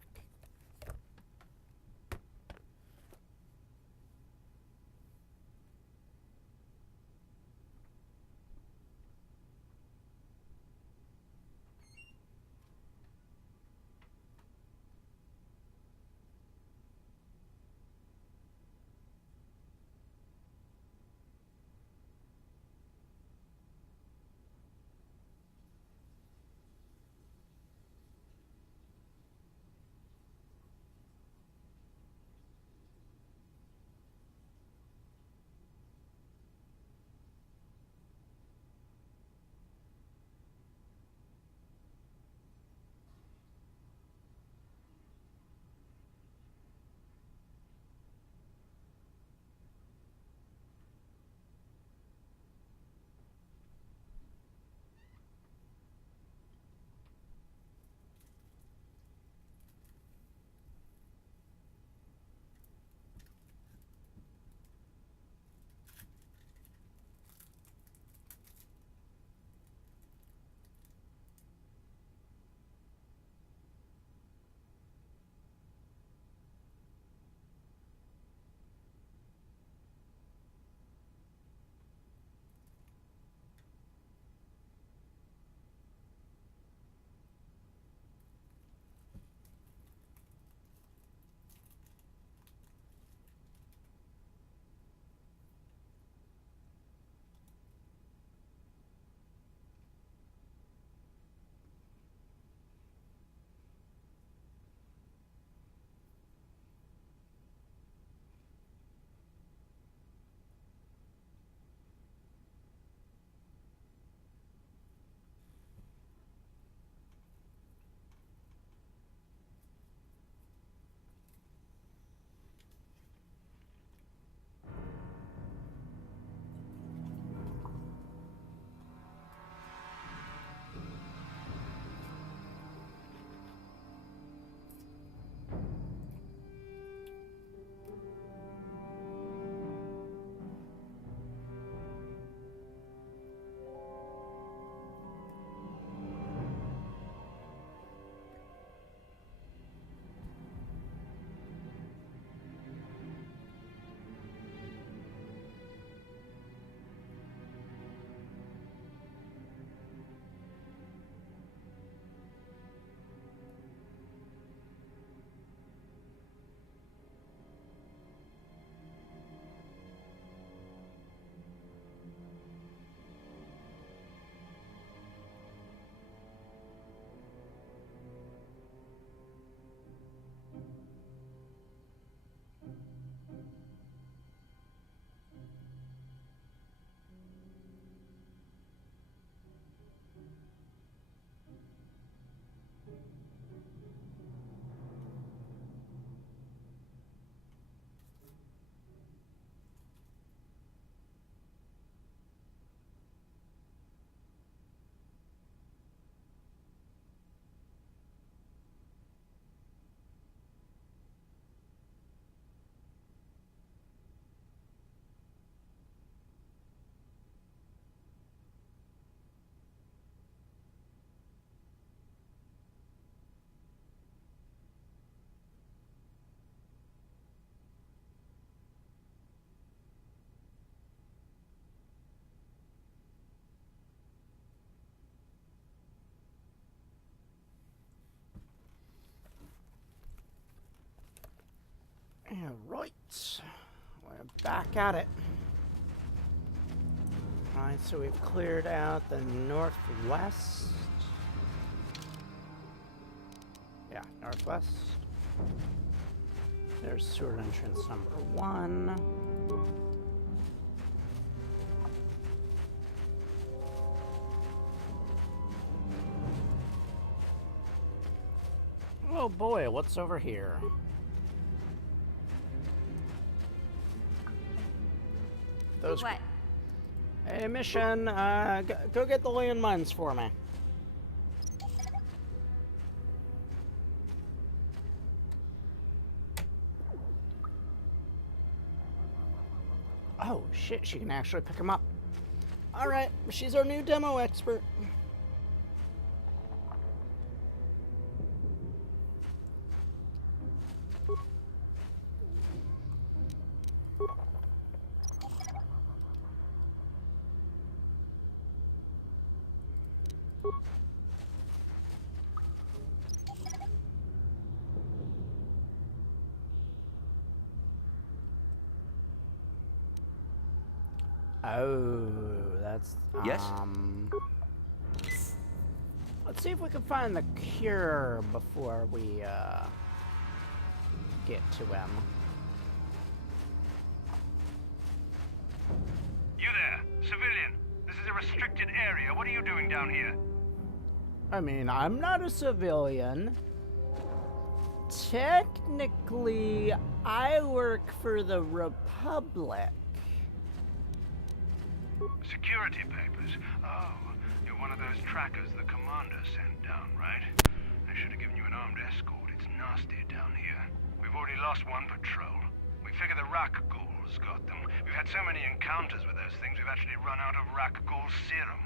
Alright. We're back at it. Alright, so we've cleared out the northwest. Yeah, northwest. There's sewer entrance number 1. Oh boy, what's over here? Those. What? Hey, mission. Go get the landmines for me. Oh shit! She can actually pick them up. All right, she's our new demo expert. Oh, that's Yes? Let's see if we can find the cure before we get to him. You there, civilian. This is a restricted area. What are you doing down here? I mean, I'm not a civilian. Technically, I work for the Republic. Security papers? Oh, you're one of those trackers the commander sent down, right? I should have given you an armed escort. It's nasty down here. We've already lost one patrol. We figure the Rak ghouls got them. We've had so many encounters with those things, we've actually run out of Rak ghoul serum.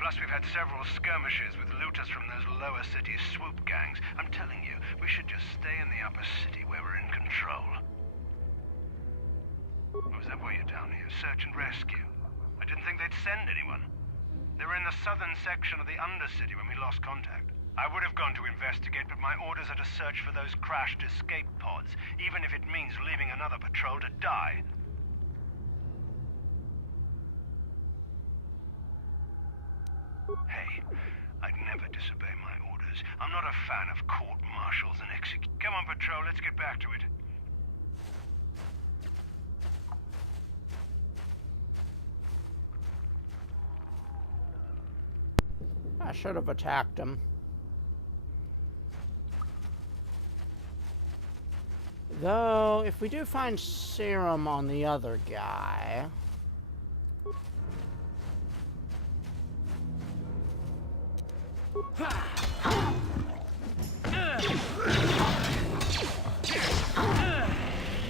Plus, we've had several skirmishes with looters from those lower city swoop gangs. I'm telling you, we should just stay in the upper city where we're in control. Oh, is that why you're down here? Search and rescue? I didn't think they'd send anyone. They were in the southern section of the Undercity when we lost contact. I would have gone to investigate, but my orders are to search for those crashed escape pods, even if it means leaving another patrol to die. Hey, I'd never disobey my orders. I'm not a fan of court-martials and execute. Come on, patrol, let's get back to it. I should have attacked him. Though, if we do find serum on the other guy...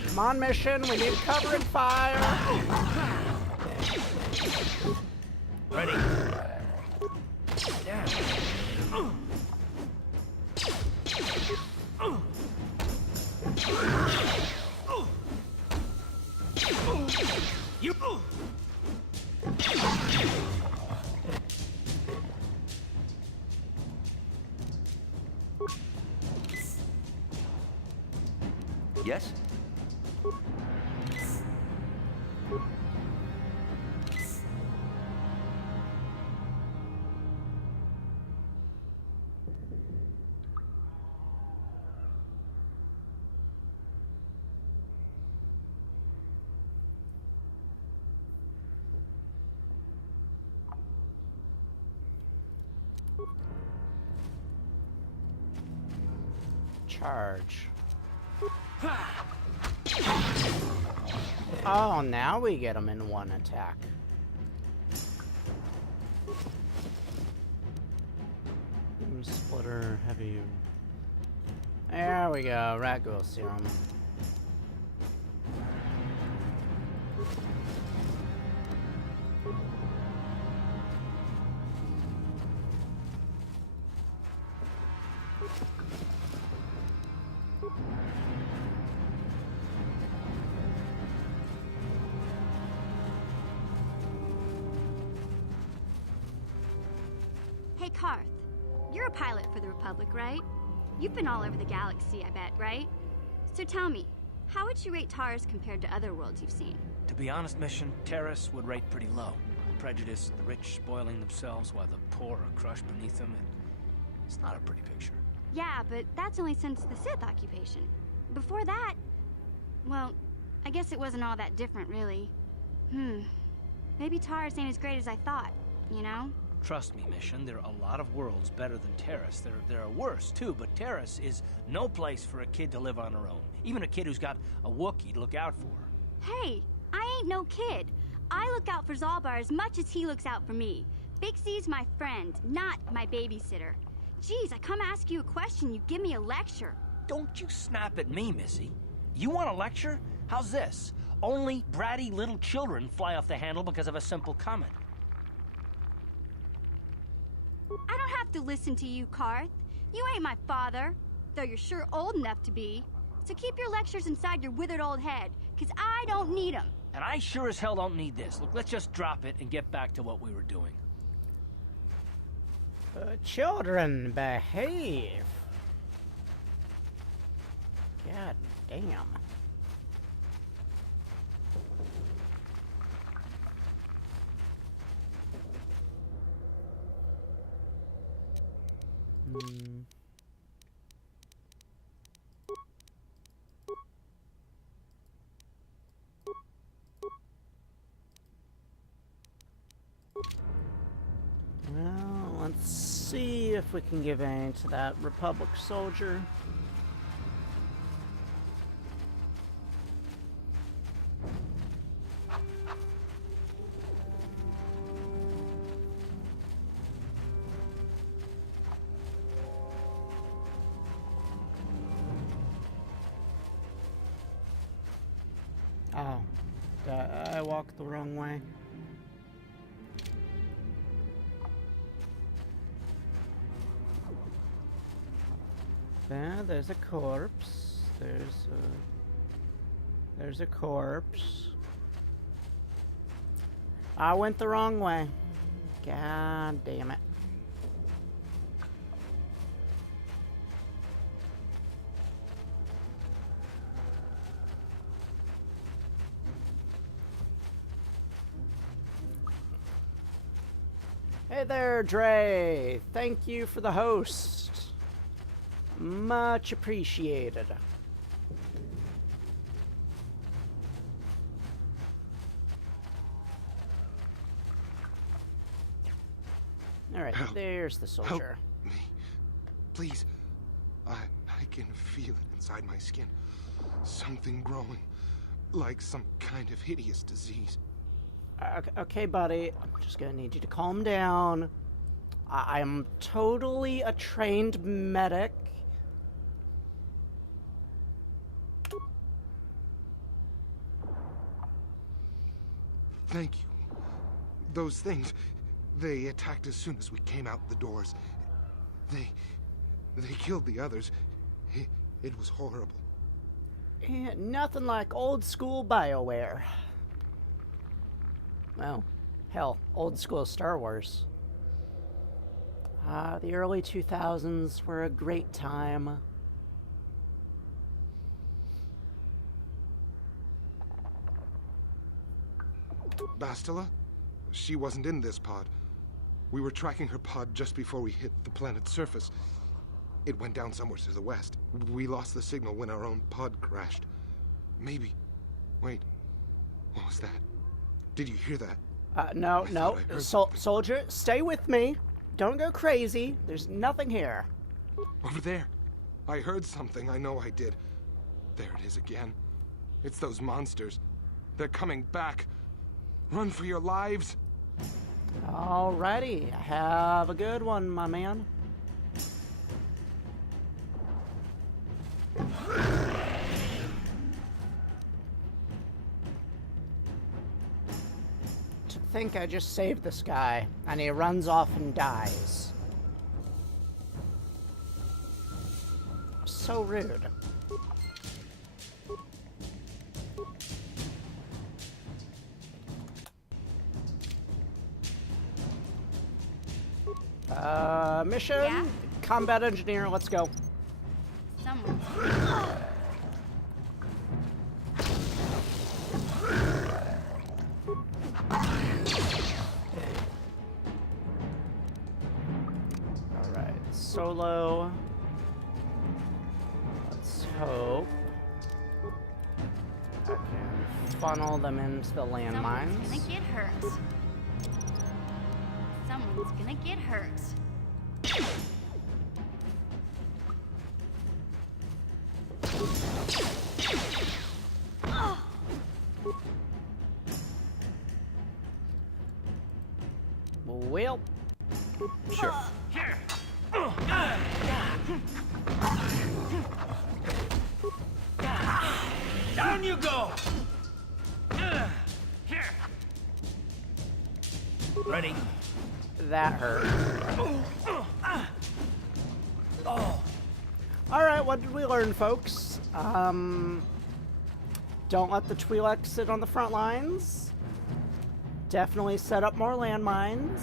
Come on, mission, we need cover and fire! Ready. You. Yes? Charge. Oh, now we get them in one attack. Splitter, heavy. There we go, rat ghoul serum. Hey, Karth. You're a pilot for the Republic, right? You've been all over the galaxy, I bet, right? So tell me, How would you rate Taris compared to other worlds you've seen? To be honest, Mission, Taris would rate pretty low. Prejudice, the rich spoiling themselves while the poor are crushed beneath them. It's not a pretty picture. Yeah, but that's only since the Sith occupation. Before that, well, I guess it wasn't all that different, really. Maybe Taris ain't as great as I thought, you know? Trust me, Mission, there are a lot of worlds better than Taris. There are worse, too, but Taris is no place for a kid to live on her own. Even a kid who's got a Wookiee to look out for. Hey, I ain't no kid. I look out for Zalbar as much as he looks out for me. Big Z's my friend, not my babysitter. Geez, I come ask you a question, you give me a lecture. Don't you snap at me, Missy. You want a lecture? How's this? Only bratty little children fly off the handle because of a simple comment. I don't have to listen to you, Karth. You ain't my father, though you're sure old enough to be. So keep your lectures inside your withered old head, because I don't need them. And I sure as hell don't need this. Look, let's just drop it and get back to what we were doing. Children, behave. God damn. Well, let's see if we can give in to that Republic soldier. Oh, I walked the wrong way. There's a corpse. There's a corpse. I went the wrong way. God damn it. Hey there, Dre. Thank you for the host. Much appreciated. All right, there's the soldier. Help me. Please. I can feel it inside my skin. Something growing. Like some kind of hideous disease. Okay, buddy. I'm just gonna need you to calm down. I'm totally a trained medic. Thank you. Those things, they attacked as soon as we came out the doors. They killed the others. It was horrible. Yeah, nothing like old school BioWare. Well, hell, old school Star Wars. The early 2000s were a great time. Bastila? She wasn't in this pod. We were tracking her pod just before we hit the planet's surface. It went down somewhere to the west. We lost the signal when our own pod crashed. Maybe. Wait. What was that? Did you hear that? No. Soldier, stay with me. Don't go crazy. There's nothing here. Over there. I heard something. I know I did. There it is again. It's those monsters. They're coming back. Run for your lives. Alrighty. Have a good one, my man. To think I just saved this guy, and he runs off and dies. So rude. Mission? Yeah? Combat engineer, let's go. Someone. solo. Let's hope I can funnel them into the landmines. Someone's gonna get hurt. Someone's gonna get hurt. Well, Sure. Down you go! Ready? that hurt. Alright, what did we learn, folks? Don't let the Twi'lek sit on the front lines. Definitely set up more landmines.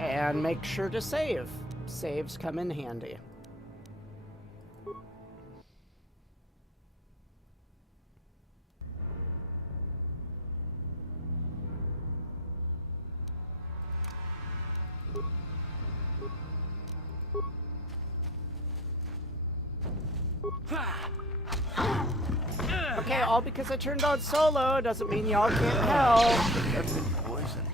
And make sure to save. Saves come in handy. Okay, all because I turned on solo doesn't mean y'all can't help. That's been poisoned.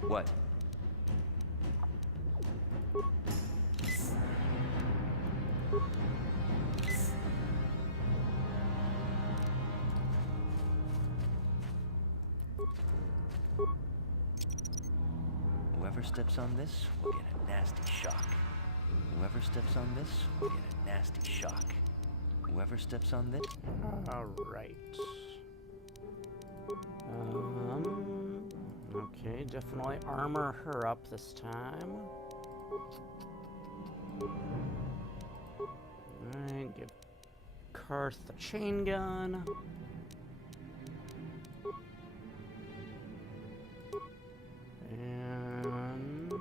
What? Whoever steps on this will get a nasty shock. Whoever steps on this will get a nasty shock. Whoever steps on this... Alright. Okay, definitely armor her up this time. Alright, give Karth the chain gun. And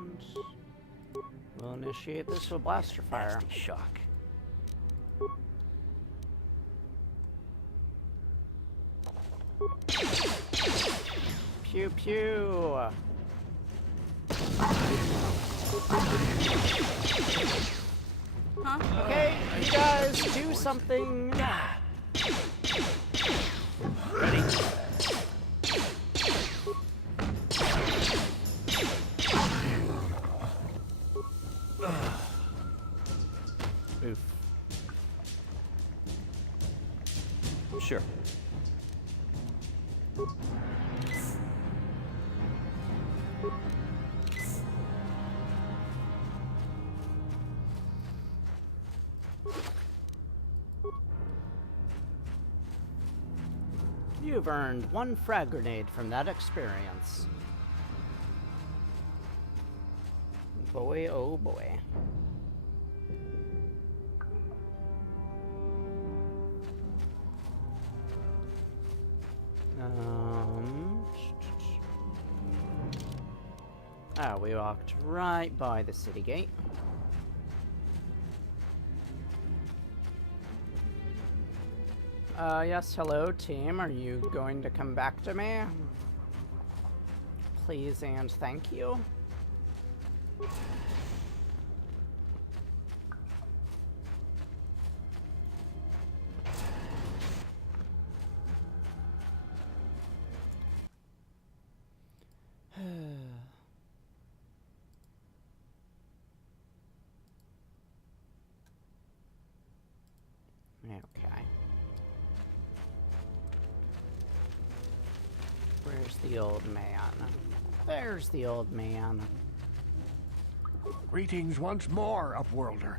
we'll initiate this with blaster fire. Nasty shock. Pew pew. Huh? Okay, you guys do something. Ready? Oof. Sure. You've earned 1 frag grenade from that experience. Boy, oh boy. We walked right by the city gate. Yes, hello, team. Are you going to come back to me? Please and thank you. Okay. Where's the old man? There's the old man. Greetings once more, Upworlder.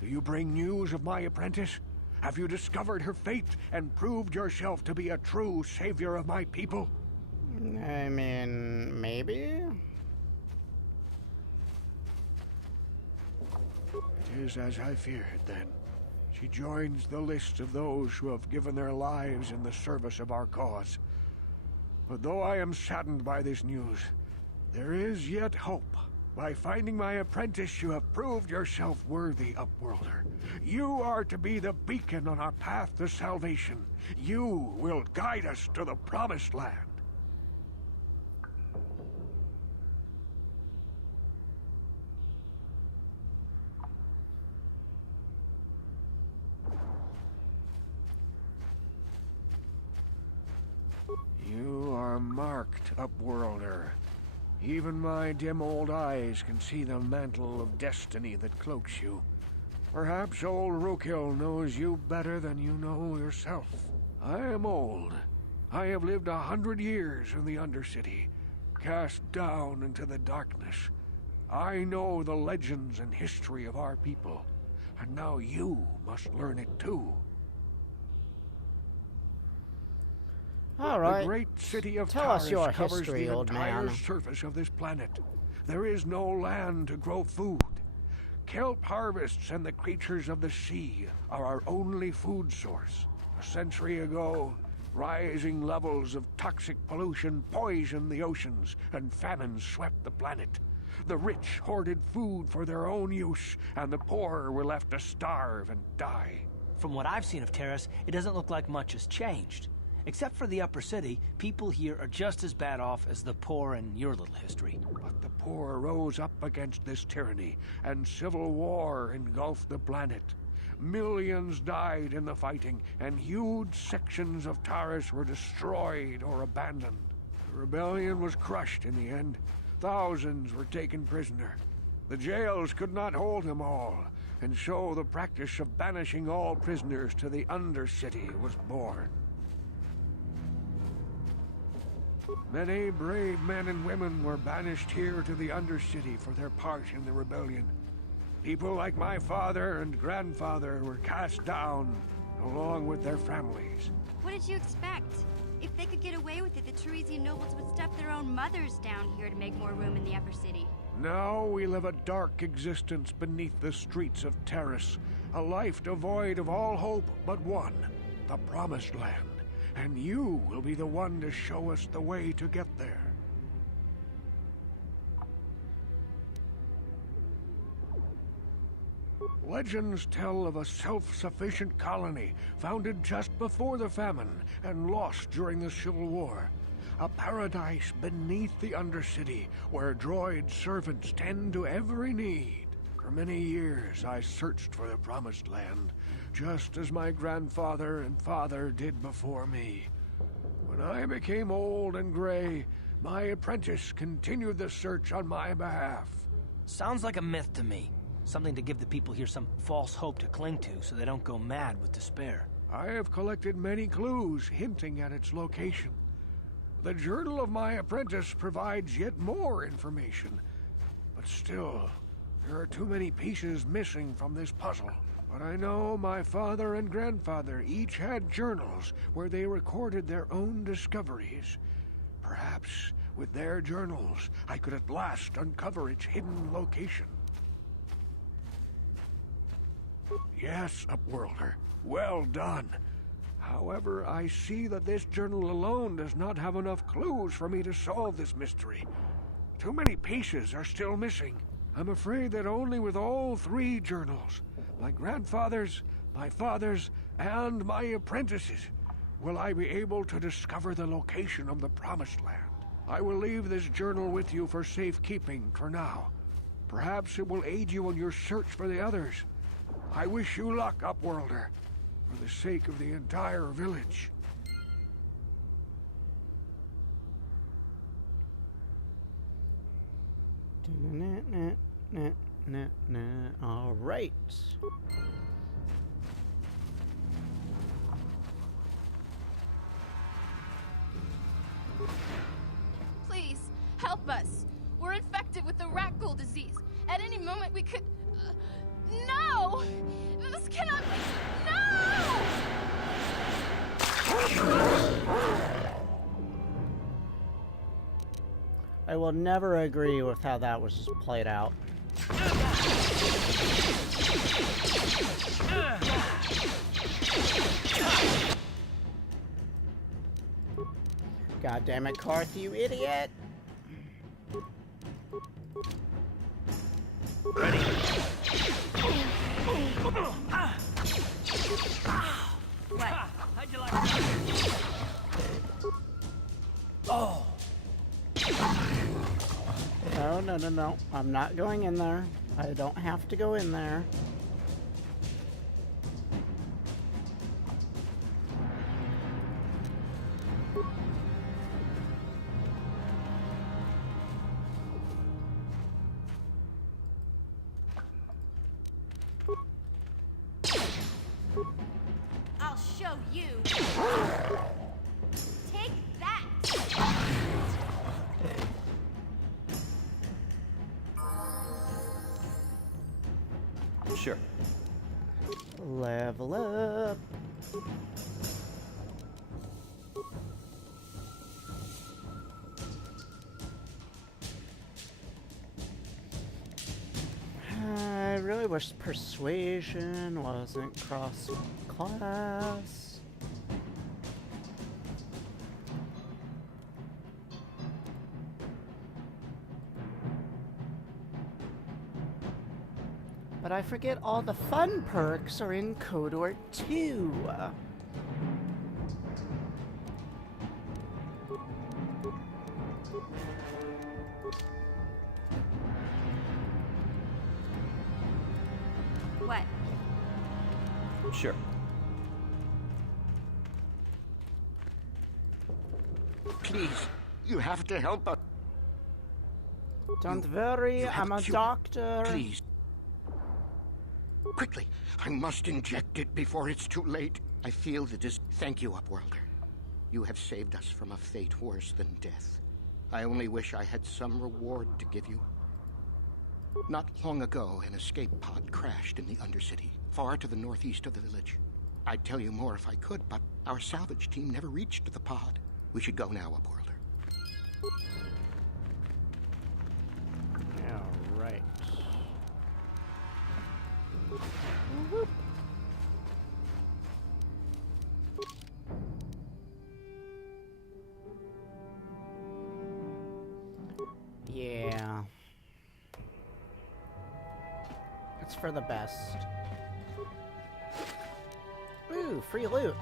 Do you bring news of my apprentice? Have you discovered her fate and proved yourself to be a true savior of my people? I mean, maybe? It is as I feared, then. She joins the list of those who have given their lives in the service of our cause. But though I am saddened by this news, there is yet hope. By finding my apprentice, you have proved yourself worthy, Upworlder. You are to be the beacon on our path to salvation. You will guide us to the Promised Land. You are marked, Upworlder. Even my dim old eyes can see the mantle of destiny that cloaks you. Perhaps old Rookhill knows you better than you know yourself. I am old. I have lived 100 years in the Undercity, cast down into the darkness. I know the legends and history of our people, and now you must learn it too. All right. The great city of Tell us Taris your covers history, the old entire man. surface of this planet. There is no land to grow food. Kelp harvests and the creatures of the sea are our only food source. A century ago, rising levels of toxic pollution poisoned the oceans, and famine swept the planet. The rich hoarded food for their own use, and the poor were left to starve and die. From what I've seen of Taris, it doesn't look like much has changed. Except for the upper city, people here are just as bad off as the poor in your little history. But the poor rose up against this tyranny, and civil war engulfed the planet. Millions died in the fighting, and huge sections of Taris were destroyed or abandoned. The rebellion was crushed in the end. Thousands were taken prisoner. The jails could not hold them all, and so the practice of banishing all prisoners to the Undercity was born. Many brave men and women were banished here to the Undercity for their part in the rebellion. People like my father and grandfather were cast down, along with their families. What did you expect? If they could get away with it, the Tarisian nobles would stuff their own mothers down here to make more room in the upper city. Now we live a dark existence beneath the streets of Taris, a life devoid of all hope but one, the Promised Land. And you will be the one to show us the way to get there. Legends tell of a self-sufficient colony founded just before the famine and lost during the Civil War. A paradise beneath the Undercity where droid servants tend to every need. For many years I searched for the Promised Land, just as my grandfather and father did before me. When I became old and gray, my apprentice continued the search on my behalf. Sounds like a myth to me. Something to give the people here some false hope to cling to so they don't go mad with despair. I have collected many clues hinting at its location. The journal of my apprentice provides yet more information. But still, there are too many pieces missing from this puzzle. But I know my father and grandfather each had journals where they recorded their own discoveries. Perhaps with their journals, I could at last uncover its hidden location. Yes, Upworlder. Well done. However, I see that this journal alone does not have enough clues for me to solve this mystery. Too many pieces are still missing. I'm afraid that only with all three journals, my grandfather's, my father's, and my apprentice's, will I be able to discover the location of the Promised Land. I will leave this journal with you for safekeeping for now. Perhaps it will aid you in your search for the others. I wish you luck, Upworlder, for the sake of the entire village. All right. Please, help us. We're infected with the rat ghoul disease. At any moment we could... No! This cannot be... No! I will never agree with how that was played out. God damn it, Karth, you idiot! What? How'd you like that? Oh. No, no, no, no. I'm not going in there. I don't have to go in there. I'll show you. Take that. Sure. Level up. I really wish persuasion wasn't cross-class. But I forget all the fun perks are in KOTOR 2. What? Sure. Please, you have to help us. Don't worry, I'm a doctor. Please. Quickly, I must inject it before it's too late. I feel that this... Thank you, Upworlder. You have saved us from a fate worse than death. I only wish I had some reward to give you. Not long ago, an escape pod crashed in the Undercity, far to the northeast of the village. I'd tell you more if I could, but our salvage team never reached the pod. We should go now, Upworlder. Yeah, right. Yeah. It's for the best. Ooh, free loot.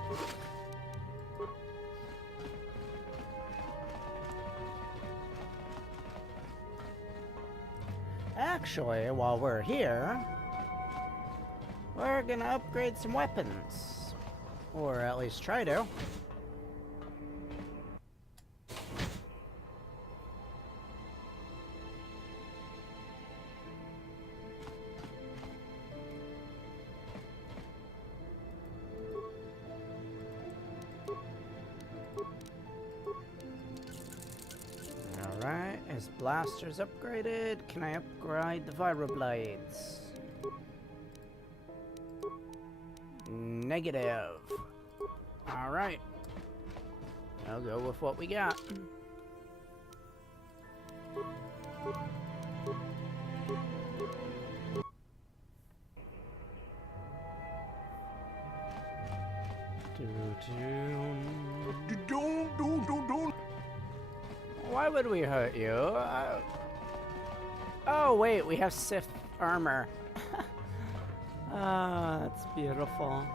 Actually, while we're here, we're gonna upgrade some weapons. Or at least try to. Alright, his blaster's upgraded. Can I upgrade the vibroblades? Negative. Alright. I'll go with what we got. Why would we hurt you? Oh wait, we have Sith armor. Ah, that's beautiful.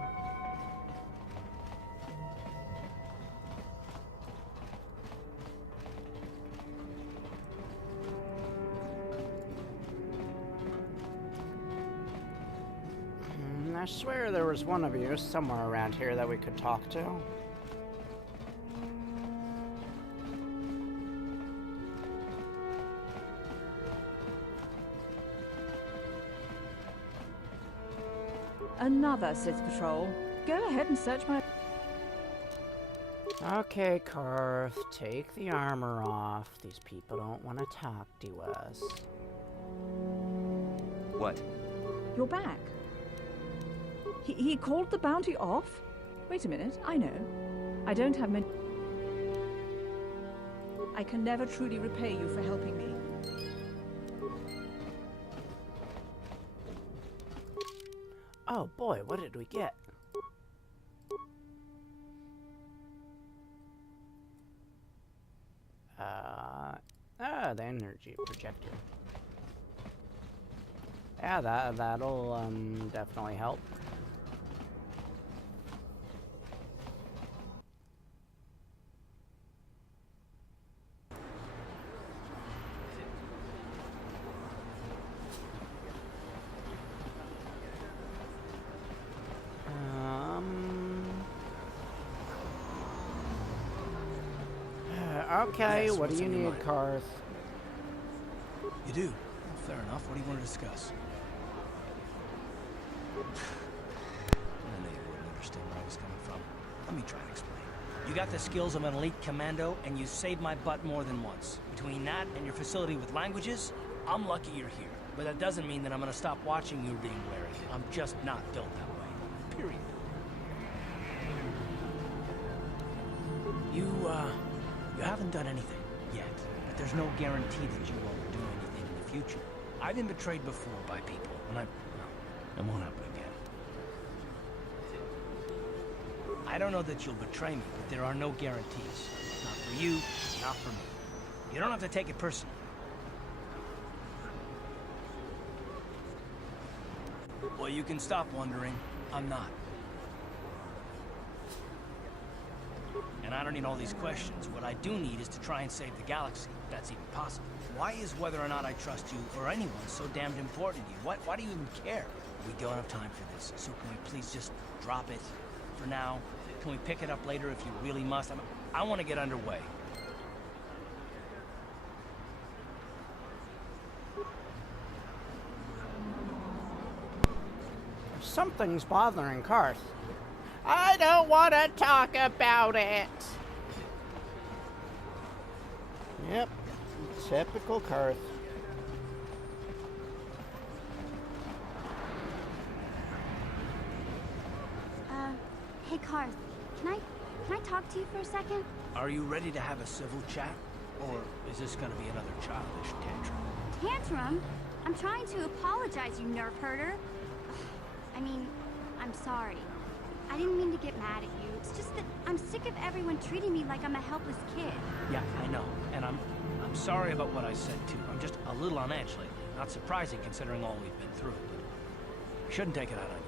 I swear there was one of you somewhere around here that we could talk to. Another Sith patrol. Go ahead and search my... Okay, Karth, take the armor off. These people don't want to talk to us. What? You're back. He called the bounty off? Wait a minute, I know. I don't have many... I can never truly repay you for helping me. Oh boy, what did we get? The energy projector. Yeah, that'll definitely help. Okay, Yes, what do what's you on your need, mind? Karth? You do? Well, fair enough. What do you want to discuss? I knew you wouldn't understand where I was coming from. Let me try and explain. You got the skills of an elite commando, and you saved my butt more than once. Between that and your facility with languages, I'm lucky you're here. But that doesn't mean that I'm gonna stop watching you being wary. I'm just not built that way. Period. You haven't done anything yet, but there's no guarantee that you won't do anything in the future. I've been betrayed before by people, and it won't happen again. I don't know that you'll betray me, but there are no guarantees. Not for you, not for me. You don't have to take it personally. Well, you can stop wondering. I'm not. And I don't need all these questions. What I do need is to try and save the galaxy, if that's even possible. Why is whether or not I trust you, or anyone, so damned important to you? Why do you even care? We don't have time for this, so can we please just drop it for now? Can we pick it up later if you really must? I want to get underway. Something's bothering Karth. I don't want to talk about it. Yep, typical Karth. Hey Karth, can I talk to you for a second? Are you ready to have a civil chat? Or is this gonna be another childish tantrum? Tantrum? I'm trying to apologize, you nerf herder. I mean, I'm sorry. I didn't mean to get mad at you. It's just that I'm sick of everyone treating me like I'm a helpless kid. Yeah, I know. And I'm sorry about what I said too. I'm just a little on edge lately. Not surprising considering all we've been through, but I shouldn't take it out on you.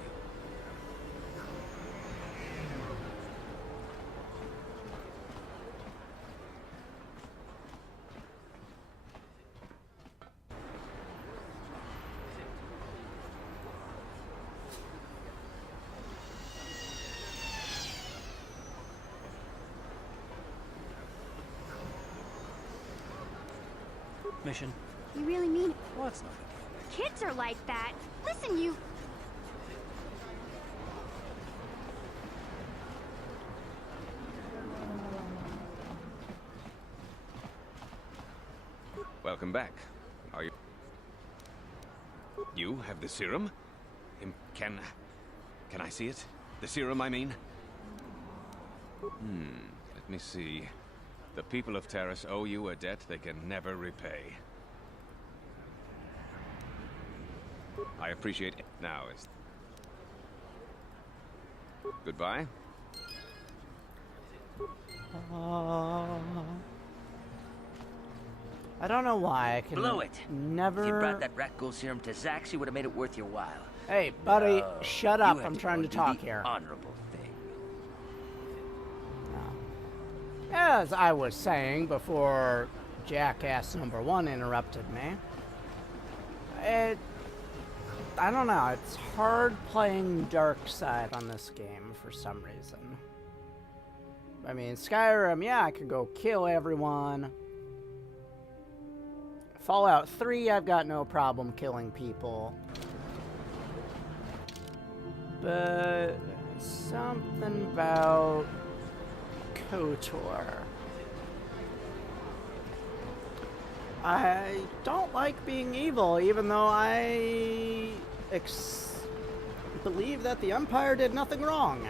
Mission. You really mean it? Well, it's not a deal. Kids are like that. Listen, you... Welcome back. Are you... You have the serum? Can I see it? The serum, I mean? Let me see. The people of Taris owe you a debt they can never repay. I appreciate it. Now is... Goodbye. I don't know why I can Blow it. never... If you brought that rat ghoul serum to Zax, you would have made it worth your while. Hey, buddy, No, shut you up. had I'm to trying go to and do talk the here. honorable thing. As I was saying before Jackass number 1 interrupted me, I don't know, it's hard playing Dark Side on this game for some reason. I mean, Skyrim, yeah, I could go kill everyone. Fallout 3, I've got no problem killing people. But something about KOTOR. I don't like being evil, even though I believe that the Empire did nothing wrong.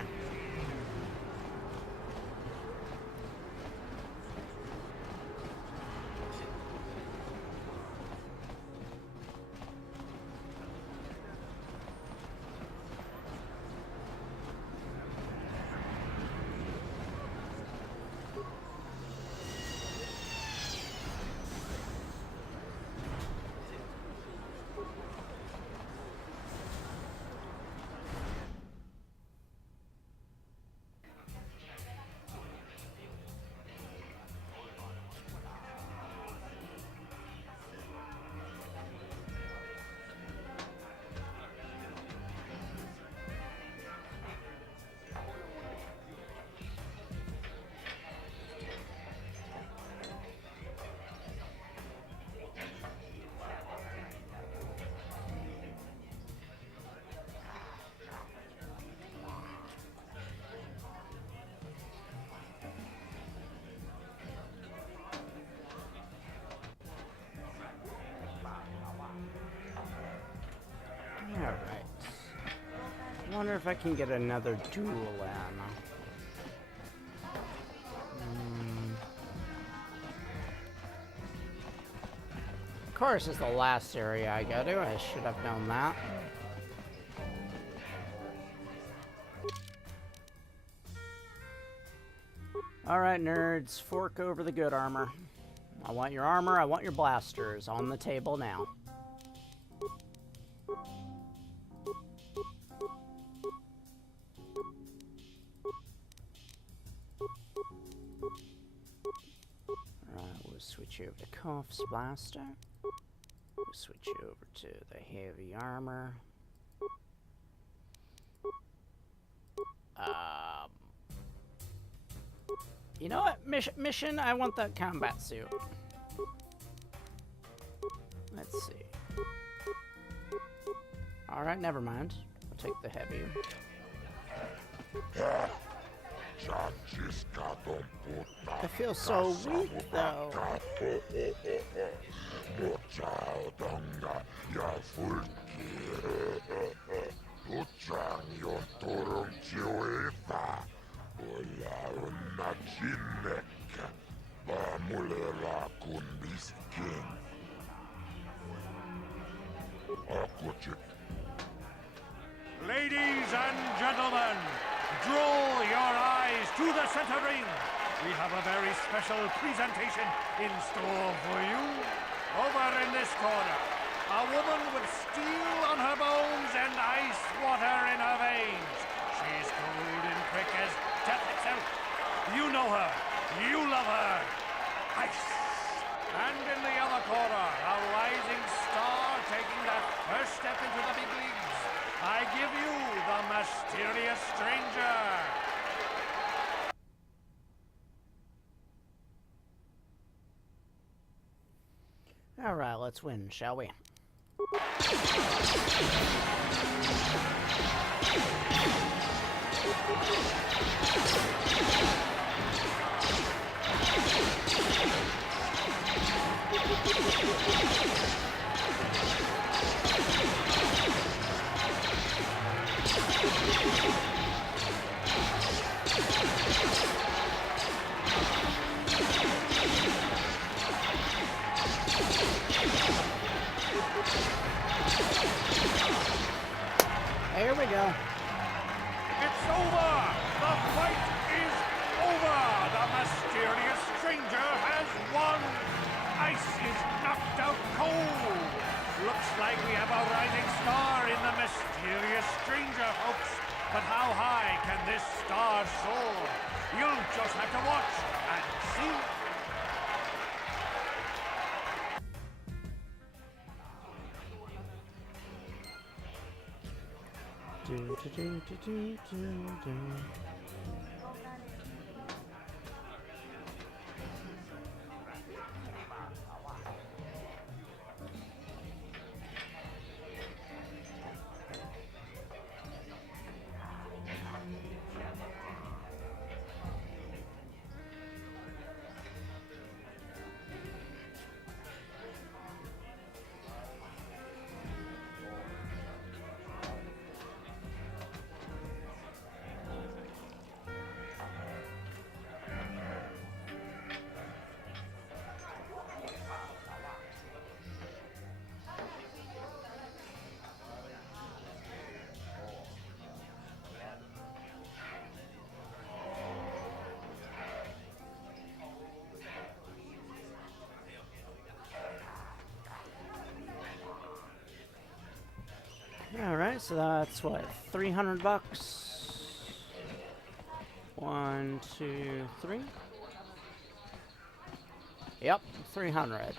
wonder if I can get another duel in. Of course, it's the last area I go to. I should have known that. Alright, nerds. Fork over the good armor. I want your armor. I want your blasters. On the table now. We'll switch over to Koff's blaster. We'll switch over to the heavy armor. You know what? Mission, I want that combat suit. Let's see. Alright, never mind. I'll take the heavy. I feel so weak, though. Ladies and gentlemen, draw your eyes to the center ring. We have a very special presentation in store for you. Over in this corner, a woman with steel on her bones and ice water in her veins. She's cold and quick as death itself. You know her. You love her. Ice. And in the other corner, a rising star taking that first step into the big leagues. I give you the mysterious stranger. All right, let's win, shall we? Here we go. It's over! The fight is over! The mysterious stranger has won! Ice is knocked out cold! Looks like we have a rising star in the mysterious stranger, folks. But how high can this star soar? You'll just have to watch and see. Alright, so that's what, 300 bucks? 1, 2, 3. Yep, 300.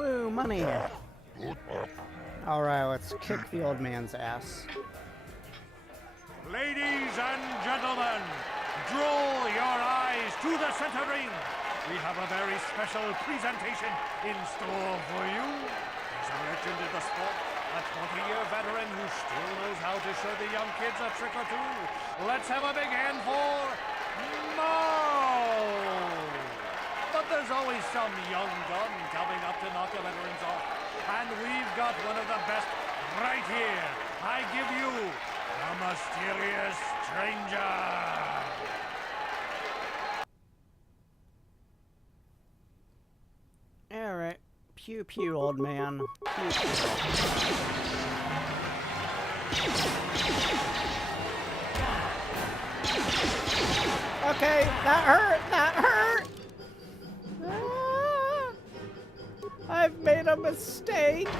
Woo, money. Alright, let's kick the old man's ass. Ladies and gentlemen, draw your eyes to the center ring. We have a very special presentation in store for you. He's a legend in the sport, a 20-year veteran who still knows how to show the young kids a trick or two. Let's have a big hand for Mo! But there's always some young gun coming up to knock the veterans off. And we've got one of the best right here. I give you the Mysterious Stranger. Alright. Pew pew, old man. Pew pew. Okay, that hurt! That hurt! Ah, I've made a mistake! The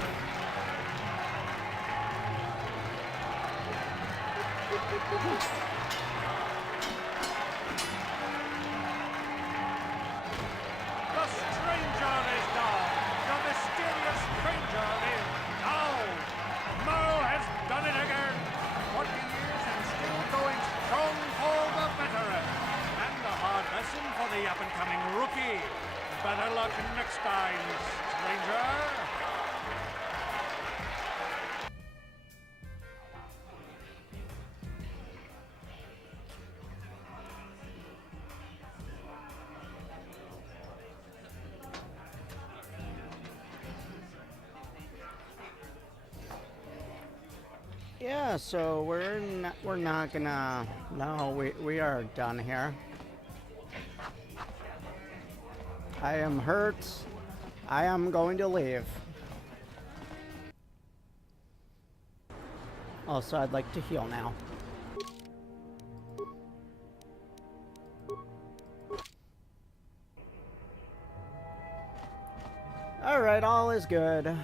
stranger is down. The mysterious stranger is down. Mo has done it again. 40 years and still going strong for the veteran. And a hard lesson for the up-and-coming rookie. Better luck next time, stranger. Yeah, so we're not gonna. No, we are done here. I am hurt. I am going to leave. Also, I'd like to heal now. All right, all is good.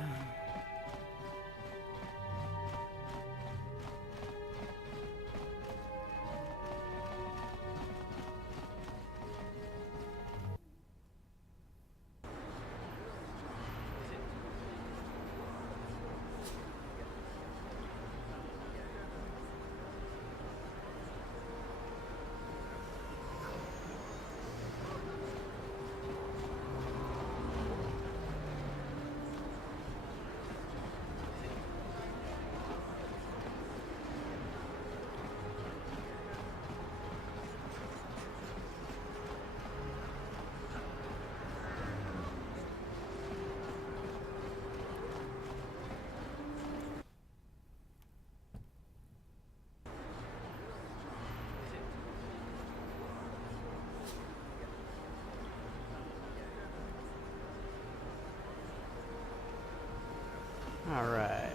All right.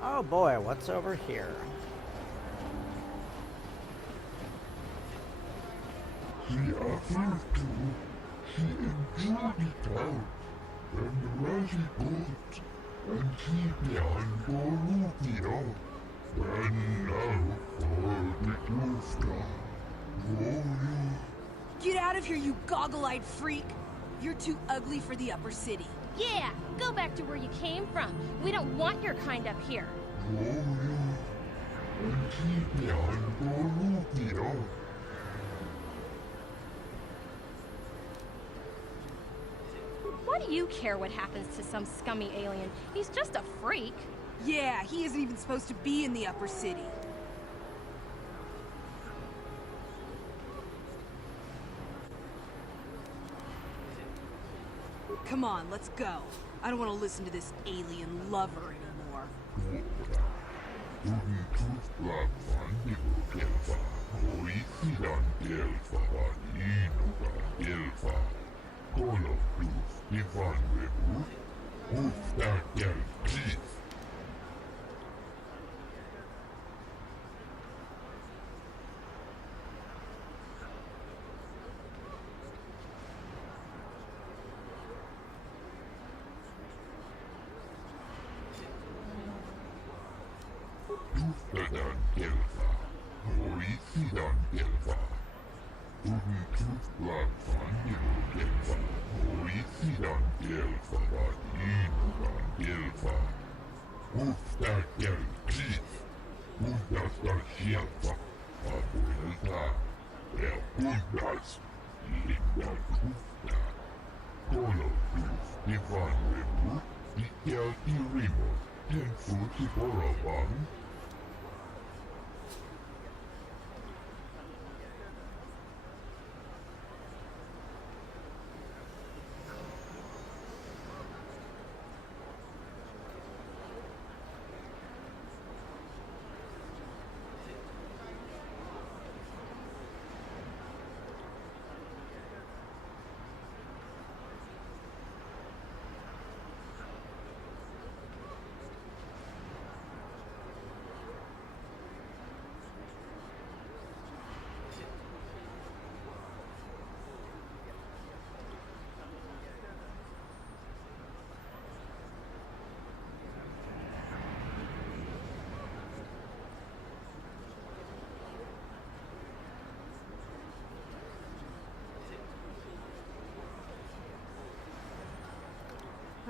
Oh boy, what's over here? He offered to. He enjoyed it out. And really good. And he began Borussia. And now for the Gusta. Get out of here, you goggle-eyed freak! You're too ugly for the upper city. Yeah, go back to where you came from. We don't want your kind up here. Why do you care what happens to some scummy alien? He's just a freak. Yeah, he isn't even supposed to be in the upper city. Come on, let's go. I don't want to listen to this alien lover anymore.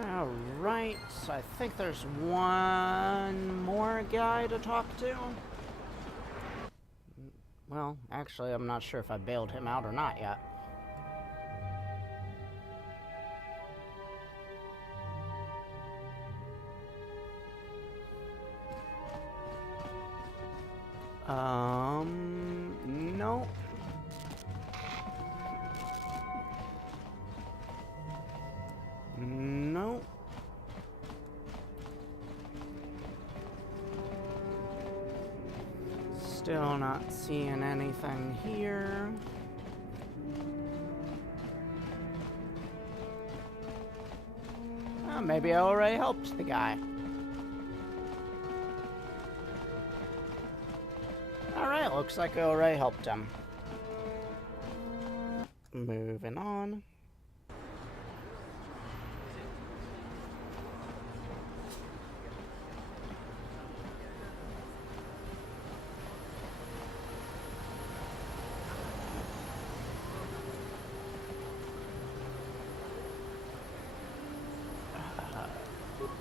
Alright, so I think there's one more guy to talk to. Well, actually, I'm not sure if I bailed him out or not yet. No. No. Still not seeing anything here. Maybe I already helped the guy. Alright, looks like I already helped him. Moving on.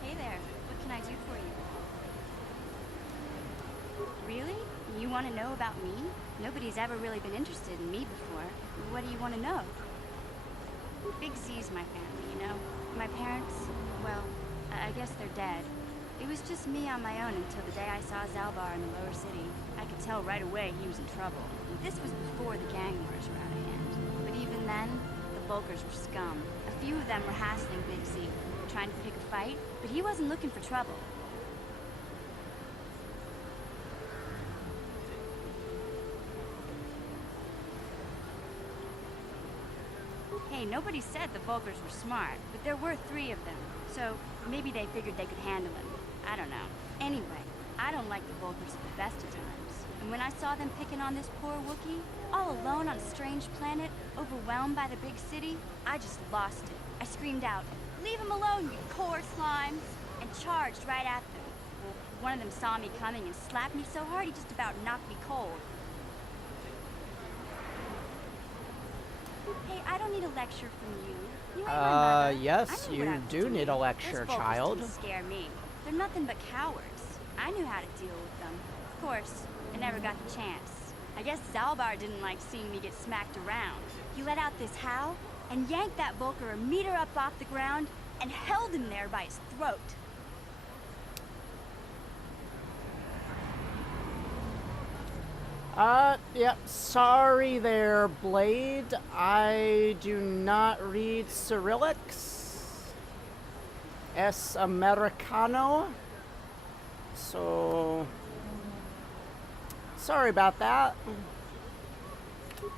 Hey there, what can I do for you? Really? You want to know about me? Nobody's ever really been interested in me before. What do you want to know? Big Z's my family, you know? My parents, well, I guess they're dead. It was just me on my own until the day I saw Zalbar in the lower city. I could tell right away he was in trouble. This was before the gang wars were out of hand. But even then, the Volkers were scum. A few of them were hassling Big Z, trying to pick a fight, but he wasn't looking for trouble. Hey, nobody said the Volkers were smart, but there were 3 of them, so maybe they figured they could handle him. I don't know. Anyway, I don't like the Volkers at the best of times. And when I saw them picking on this poor Wookiee, all alone on a strange planet, overwhelmed by the big city, I just lost it. I screamed out, "Leave him alone, you core slimes!" and charged right at them. Well, one of them saw me coming and slapped me so hard he just about knocked me cold. Hey, I don't need a lecture from you. You ain't my mother. Yes, you do need a lecture, child. Those Volkers didn't scare me. They're nothing but cowards. I knew how to deal with them. Of course, I never got the chance. I guess Zalbar didn't like seeing me get smacked around. He let out this howl and yanked that Volker a meter up off the ground and held him there by his throat. Yep, sorry there, Blade. I do not read Cyrillics. Es Americano. So, sorry about that.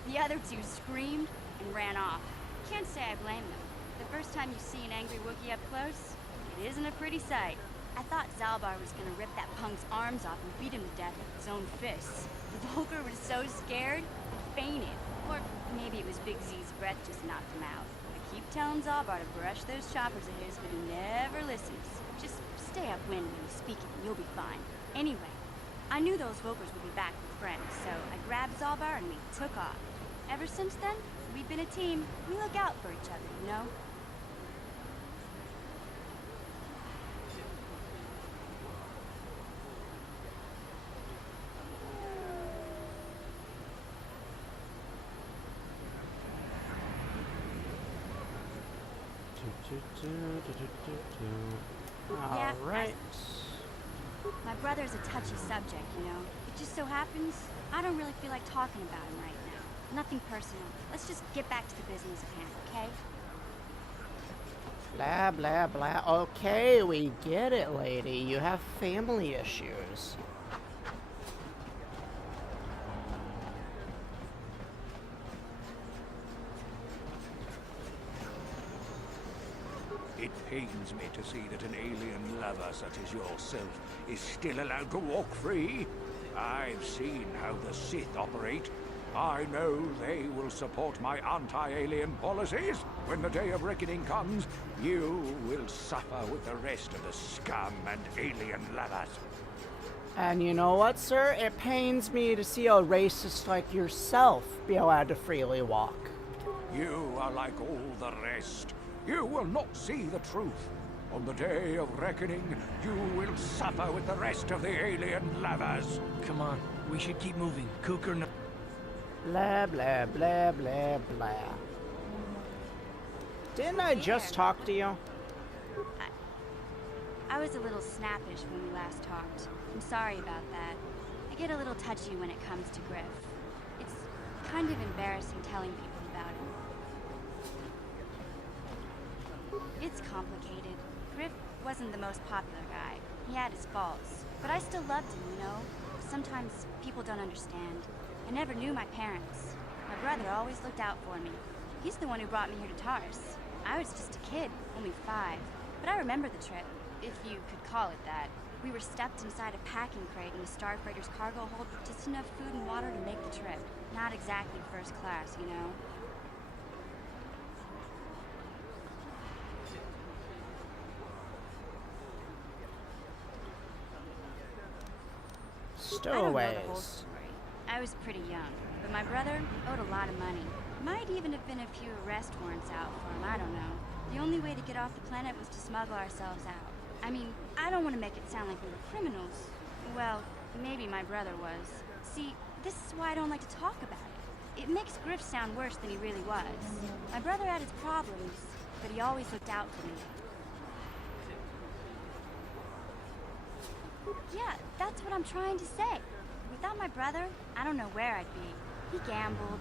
The other 2 screamed and ran off. Can't say I blame them. The first time you see an angry Wookiee up close, it isn't a pretty sight. I thought Zalbar was gonna rip that punk's arms off and beat him to death with his own fists. The Volker was so scared, he fainted. Or maybe it was Big Z's breath just knocked him out. I keep telling Zalbar to brush those choppers of his, but he never listens. Just stay upwind when you speak it and you'll be fine. Anyway, I knew those Volkers would be back with friends, so I grabbed Zalbar and we took off. Ever since then, we've been a team. We look out for each other, you know? Yeah, Alright. My brother's a touchy subject, you know. It just so happens I don't really feel like talking about him right now. Nothing personal. Let's just get back to the business at hand, okay? Blah, blah, blah. Okay, we get it, lady. You have family issues. It pains me to see that an alien lover such as yourself is still allowed to walk free. I've seen how the Sith operate. I know they will support my anti-alien policies. When the day of reckoning comes, you will suffer with the rest of the scum and alien lovers. And you know what, sir? It pains me to see a racist like yourself be allowed to freely walk. You are like all the rest. You will not see the truth. On the day of reckoning, you will suffer with the rest of the alien lovers. Come on, we should keep moving. Cooker no... Blah, blah, blah, blah, blah. Didn't I just talk to you? I was a little snappish when we last talked. I'm sorry about that. I get a little touchy when it comes to Griff. It's kind of embarrassing telling people about him. It's complicated. Griff wasn't the most popular guy. He had his faults. But I still loved him, you know? Sometimes people don't understand. I never knew my parents. My brother always looked out for me. He's the one who brought me here to Taris. I was just a kid, only 5. But I remember the trip, if you could call it that. We were stuffed inside a packing crate in the Starfreighter's cargo hold with just enough food and water to make the trip. Not exactly first class, you know? I don't know the whole story. I was pretty young, but my brother owed a lot of money. Might even have been a few arrest warrants out for him, I don't know. The only way to get off the planet was to smuggle ourselves out. I mean, I don't want to make it sound like we were criminals. Well, maybe my brother was. See, this is why I don't like to talk about it. It makes Griff sound worse than he really was. My brother had his problems, but he always looked out for me. Yeah, that's what I'm trying to say. Without my brother, I don't know where I'd be. He gambled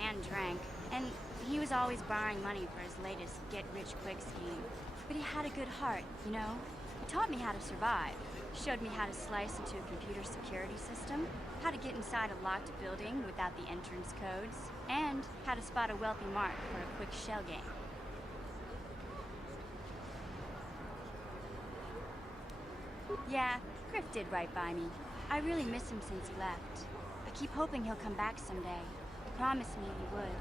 and drank, and he was always borrowing money for his latest get-rich-quick scheme. But he had a good heart, you know? He taught me how to survive, showed me how to slice into a computer security system, how to get inside a locked building without the entrance codes, and how to spot a wealthy mark for a quick shell game. Yeah, Griff did right by me. I really miss him since he left. I keep hoping he'll come back someday. He promised me he would.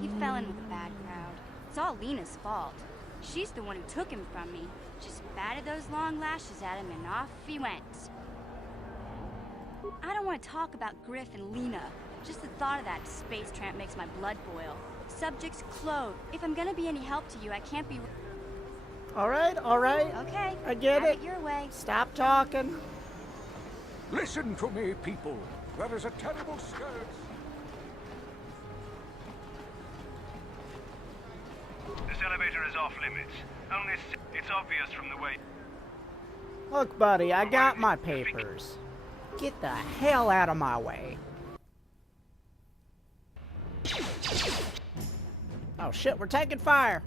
He fell in with a bad crowd. It's all Lena's fault. She's the one who took him from me. Just batted those long lashes at him and off he went. I don't want to talk about Griff and Lena. Just the thought of that space tramp makes my blood boil. Subject's Claude. If I'm gonna be any help to you, I can't be... Alright, alright. Okay. I get have it. Your way. Stop talking. Listen to me, people. There is a terrible scourge. This elevator is off limits. Only it's obvious from the way... Look, buddy, I got my papers. Get the hell out of my way. Oh shit, we're taking fire.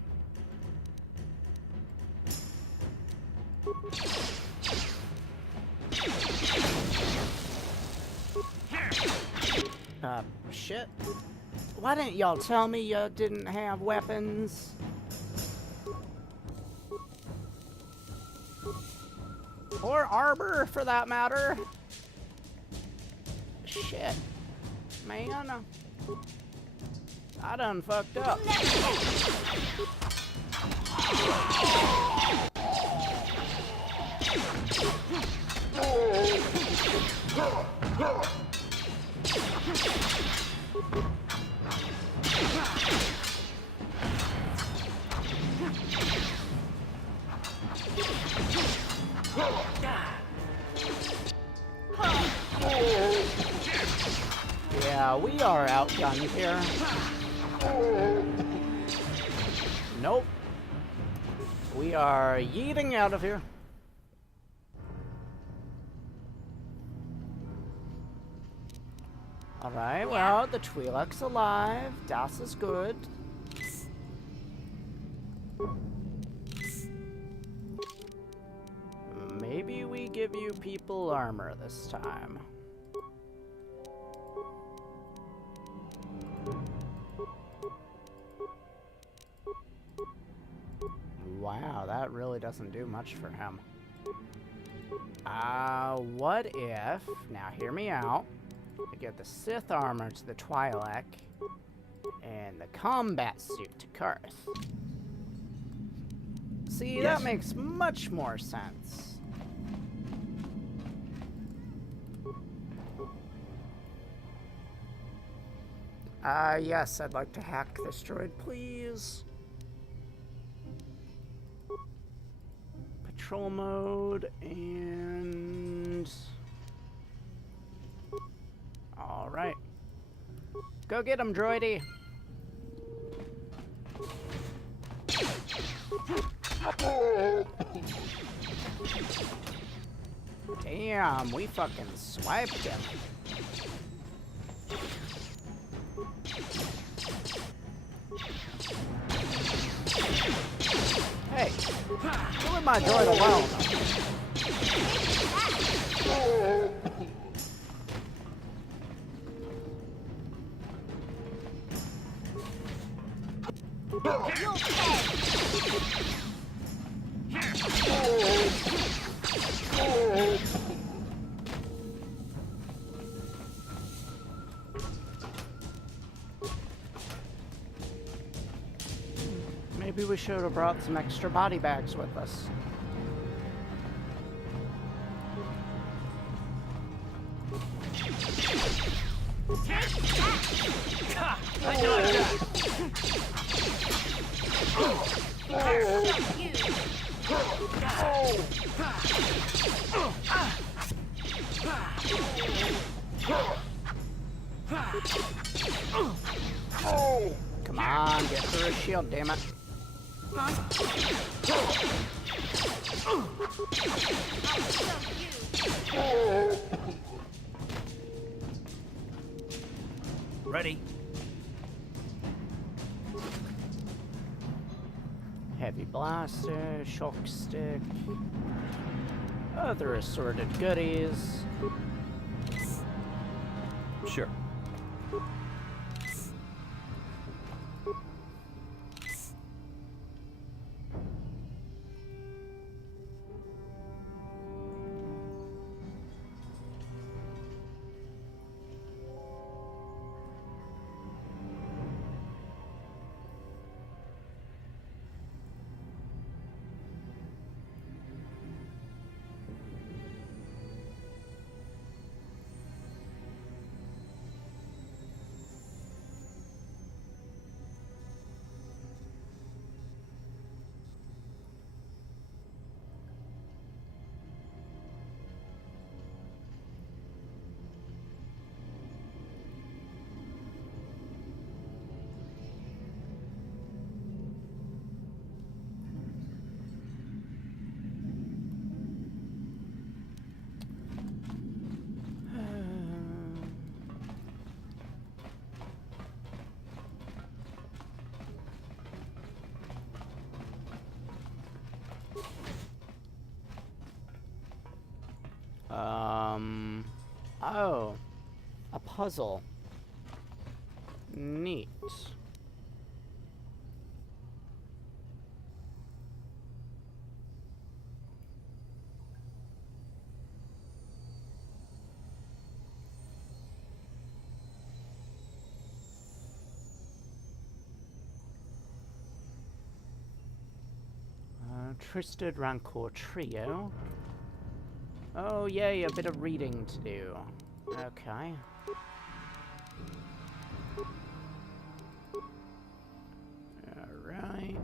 Shit. Why didn't y'all tell me you didn't have weapons? Or armor, for that matter. Shit. Man. I done fucked up. Yeah, we are outgunned here. Nope. We are yeeting out of here. Alright, well, the Twi'lek's alive. Das is good. Maybe we give you people armor this time. Wow, that really doesn't do much for him. What if, now hear me out, I give the Sith armor to the Twi'lek and the combat suit to Karth. See, that makes much more sense. Yes, I'd like to hack this droid, please. Patrol mode, and... Alright. Go get him, droidy! Damn, we fucking swiped him. Hey, leave my droid alone. Maybe we should have brought some extra body bags with us. I know that. Come on, get through his shield, damn it. Ready. Heavy blaster, shock stick, other assorted goodies. Sure. Oh, a puzzle. Neat. Twisted Rancor Trio. Oh, yay, a bit of reading to do. Okay. Alright.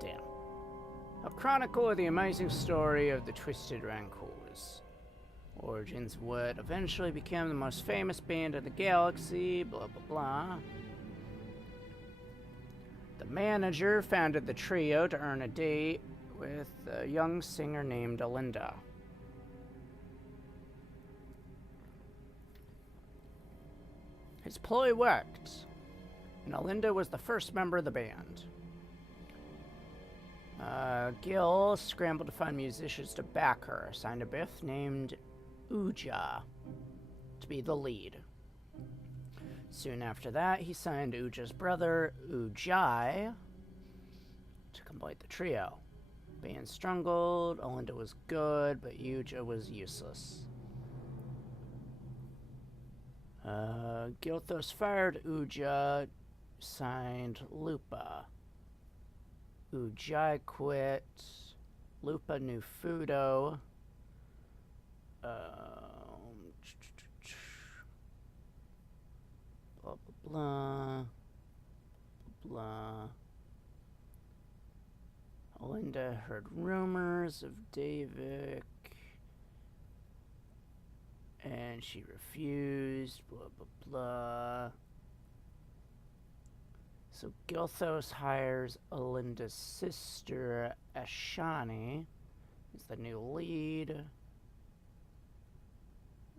Damn. A chronicle of the amazing story of the Twisted Rancors. Origins of what eventually became the most famous band in the galaxy, blah blah blah. The manager founded the trio to earn a date with a young singer named Olden. His ploy worked, and Olden was the first member of the band. Gil scrambled to find musicians to back her, assigned a biff named Uja to be the lead. Soon after that, he signed Uja's brother, Ujai, to complete the trio. Band struggled, Olden was good, but Uja was useless. Gilthos fired Uja, signed Lupa. Ujai quit. Lupa knew Fudo. Blah, blah, blah. Blah. Olden heard rumors of Davik, and she refused, blah, blah, blah. So Gilthos hires Olinda's sister, Ashani, as the new lead.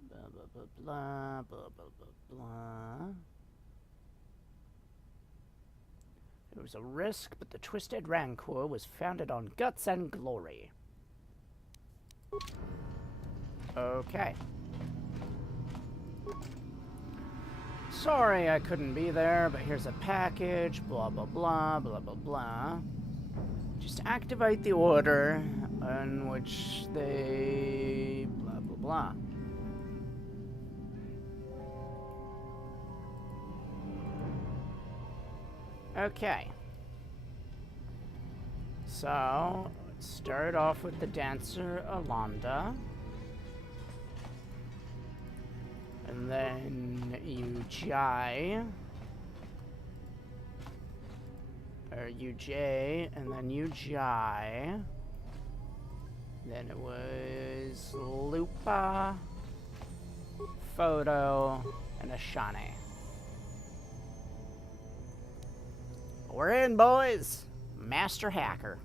Blah, blah, blah, blah, blah, blah, blah, blah. It was a risk, but the Twisted Rancor was founded on guts and glory. Okay. Sorry I couldn't be there, but here's a package, blah blah blah, blah blah blah. Just activate the order in which they blah blah blah. Okay. So, let's start off with the dancer, Olden. And then Ujai. Or Uj, and then Ujai. Then it was Lupa, Photo, and Ashani. We're in, boys! Master Hacker.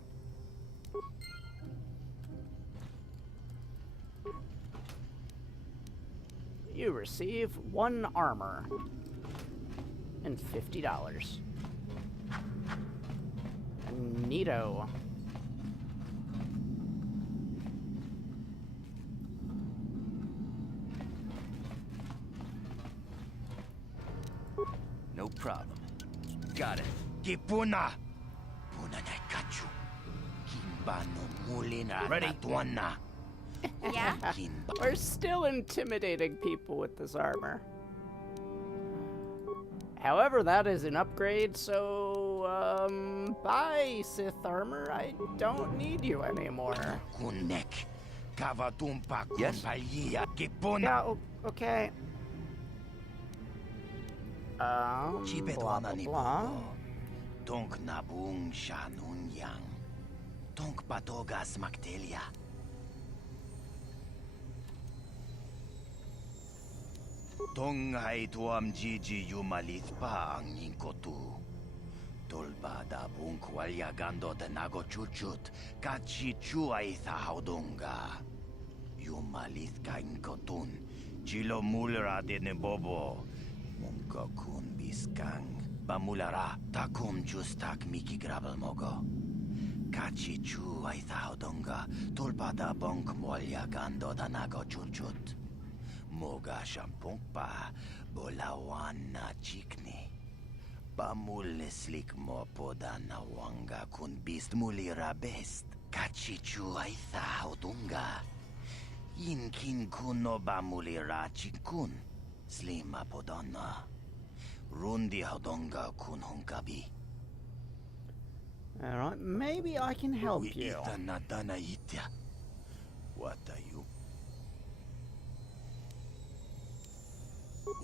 You receive 1 armor and $50. Neato. No problem. Got it. Kipuna. Puna na kachu. Kimbano mulina. Ready? Yeah? We're still intimidating people with this armor. However, that is an upgrade, so, bye, Sith armor. I don't need you anymore. Yes? Yeah, okay. Blah, blah, blah. Tonk nabung shanun yang. Tonk patogas maktelia. Tong hai tuam Gigi yumalit pa ang yingkotu. Tolba da bung walyagando de nago chuchut, kachi chuay thaudunga. Yumalit ka inkotun, chilo mulra de nebobo. Munko kun biskang, bamulara, takum justak miki grabel mogo. Kachi chuay thaudunga, tolba da bung walyagando da nago chuchut. Moga shampong pa, bolawan na chikni. Pamulislik mo po da nawanga kun bist mulira best. Kachichu ay thaudunga. Inkin kuno ba mulira chikun. Slima podonna. Rundi haudonga kun hunkabi. Alright, maybe I can help you. What are you?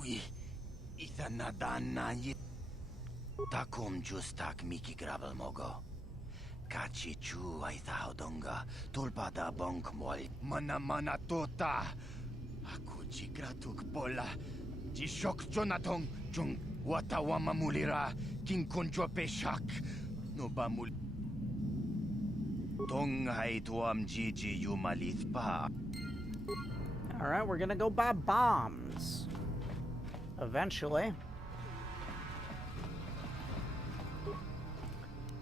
We itanadana yit. Takum justak miki gravel mogo. Chichu ay donga tulpada bonk mol mana tota. Aku jigratuk bola. Jishok Jonatong jung watawama mulira king kunjo peshak. No bamul. Tong hai tuam jiji yumalith pa. Alright, we're gonna go buy bombs. Eventually.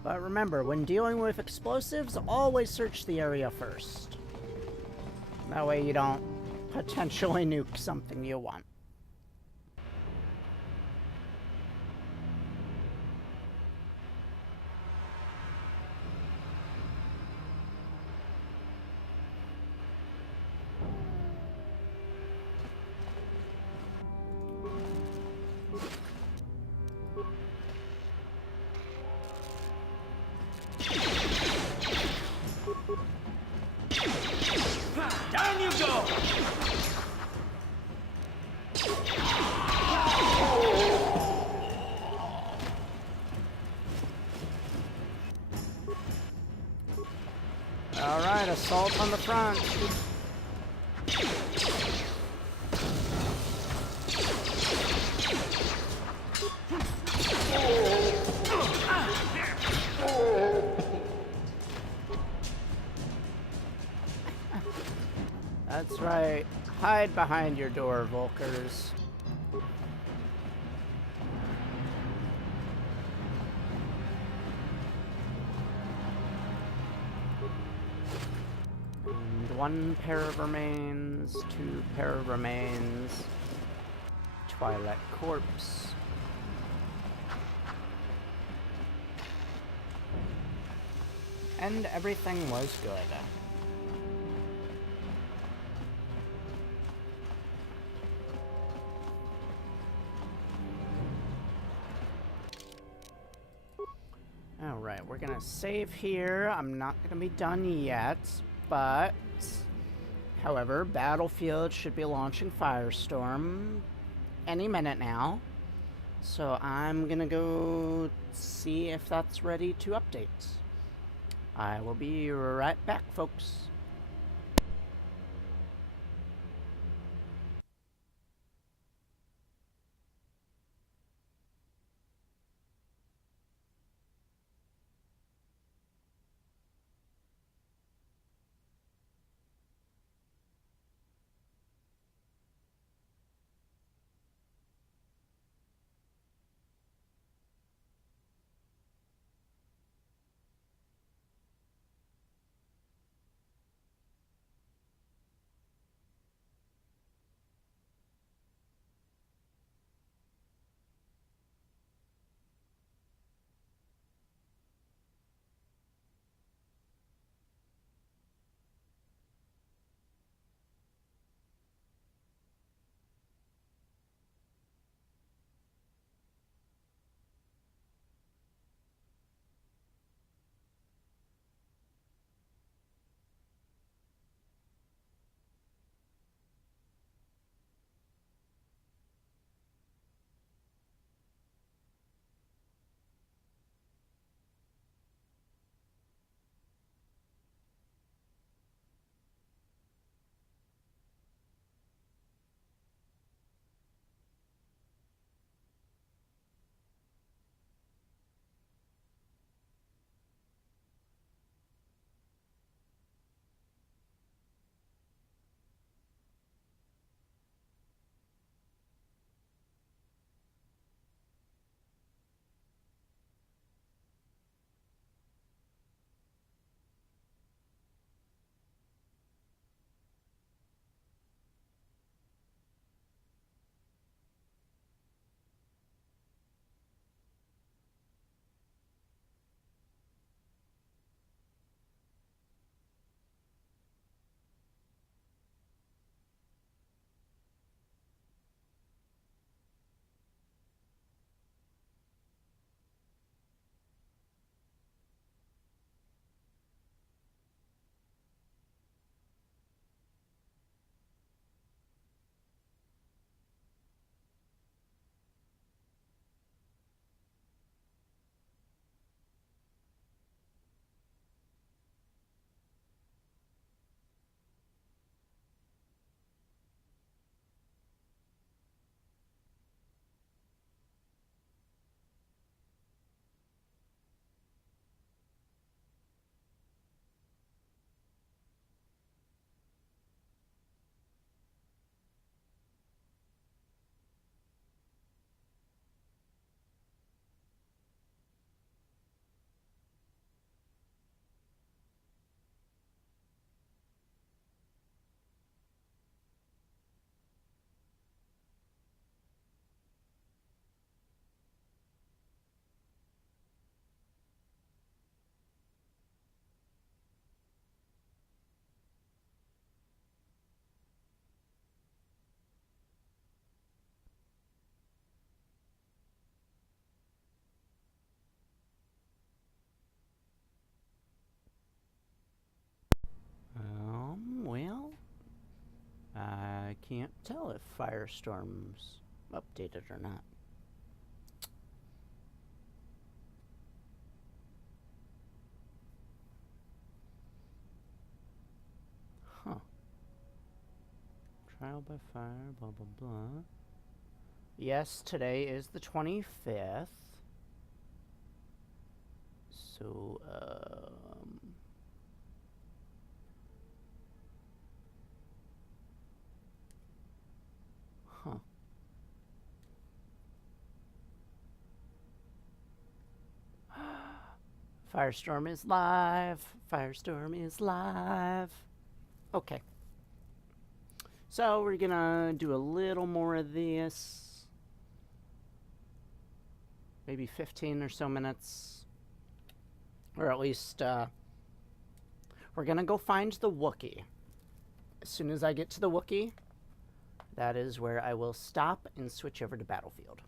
But remember, when dealing with explosives, always search the area first. That way you don't potentially nuke something you want. Down you go! Alright, assault on the front. That's right. Hide behind your door, Volkers. And 1 pair of remains, 2 pair of remains. Twilight corpse. And everything was good. Alright, we're gonna save here. I'm not gonna be done yet, but... However, Battlefield should be launching Firestorm any minute now. So I'm gonna go see if that's ready to update. I will be right back, folks. can't tell if Firestorm's updated or not. Huh. Trial by fire, blah, blah, blah. Yes, today is the 25th. So, huh. Firestorm is live. Firestorm is live. Okay. So we're gonna do a little more of this. Maybe 15 or so minutes. Or at least, we're gonna go find the Wookiee. As soon as I get to the Wookiee, that is where I will stop and switch over to Battlefield.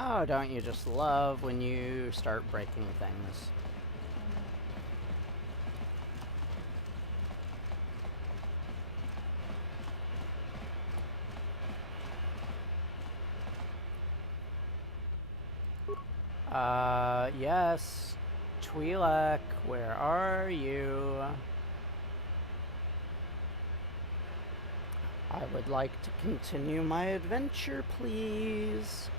Oh, don't you just love when you start breaking things? Yes. Twi'lek, where are you? I would like to continue my adventure, please.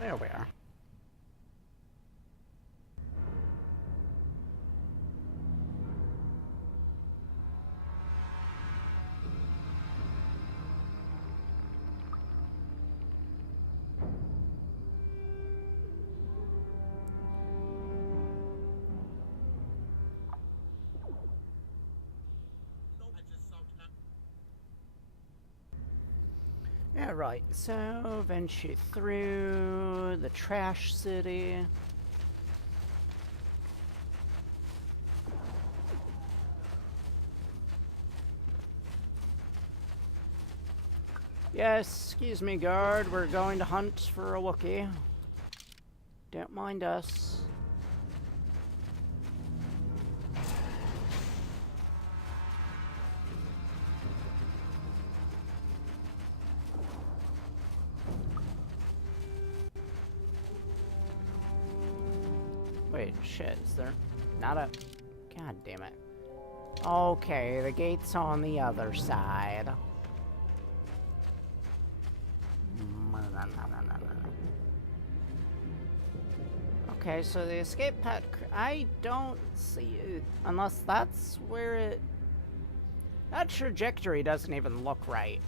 There we are. Yeah, right, so venture through the trash city. Yes, excuse me, guard, we're going to hunt for a Wookiee. Don't mind us. Wait, shit, is there not a... God damn it. Okay, the gate's on the other side. Okay, so the escape pod... I don't see it. Unless that's where it... That trajectory doesn't even look right.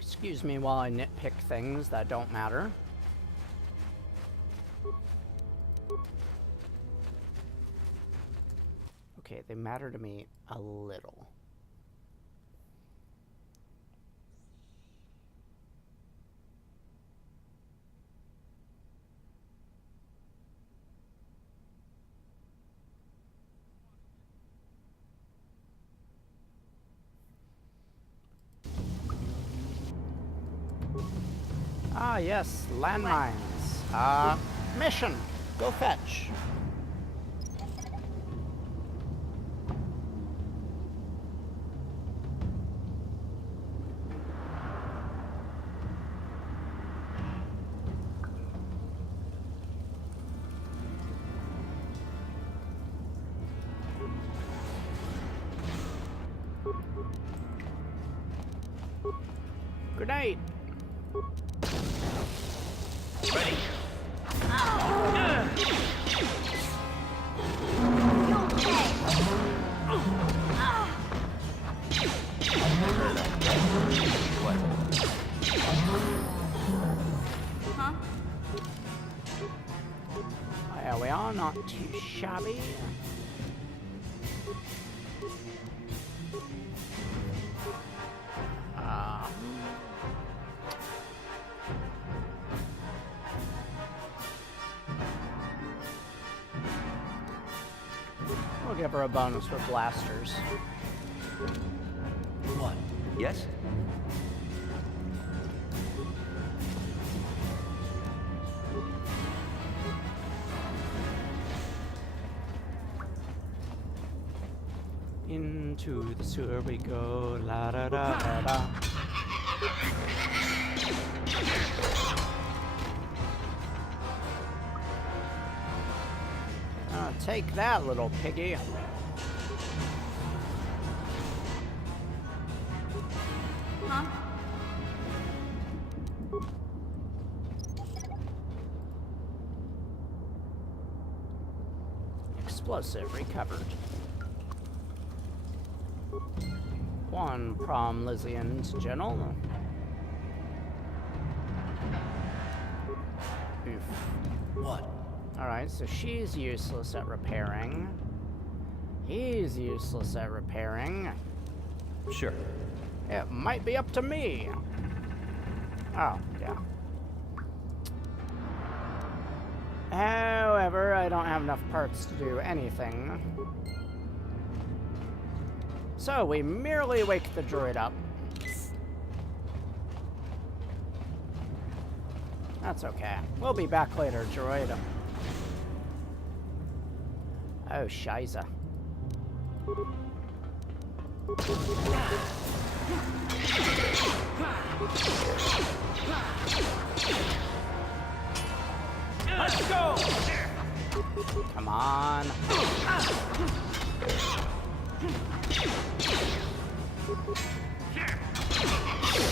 Excuse me while I nitpick things that don't matter. Okay, they matter to me a little. Ah, yes, landmines. Mission! Go fetch. Grenade! Ready? What? Huh? There we are, not too shabby. We'll give her a bonus for blasters. What? Yes? Into the sewer we go, la da da da da. Take that, little piggy. Huh? Explosive recovered. One prom Lysian's general. Oof. What? Alright, so she's useless at repairing. He's useless at repairing. Sure. It might be up to me. Oh, yeah. However, I don't have enough parts to do anything. So we merely wake the droid up. That's okay. We'll be back later, droid. Oh, shiza. Let's go! Come on.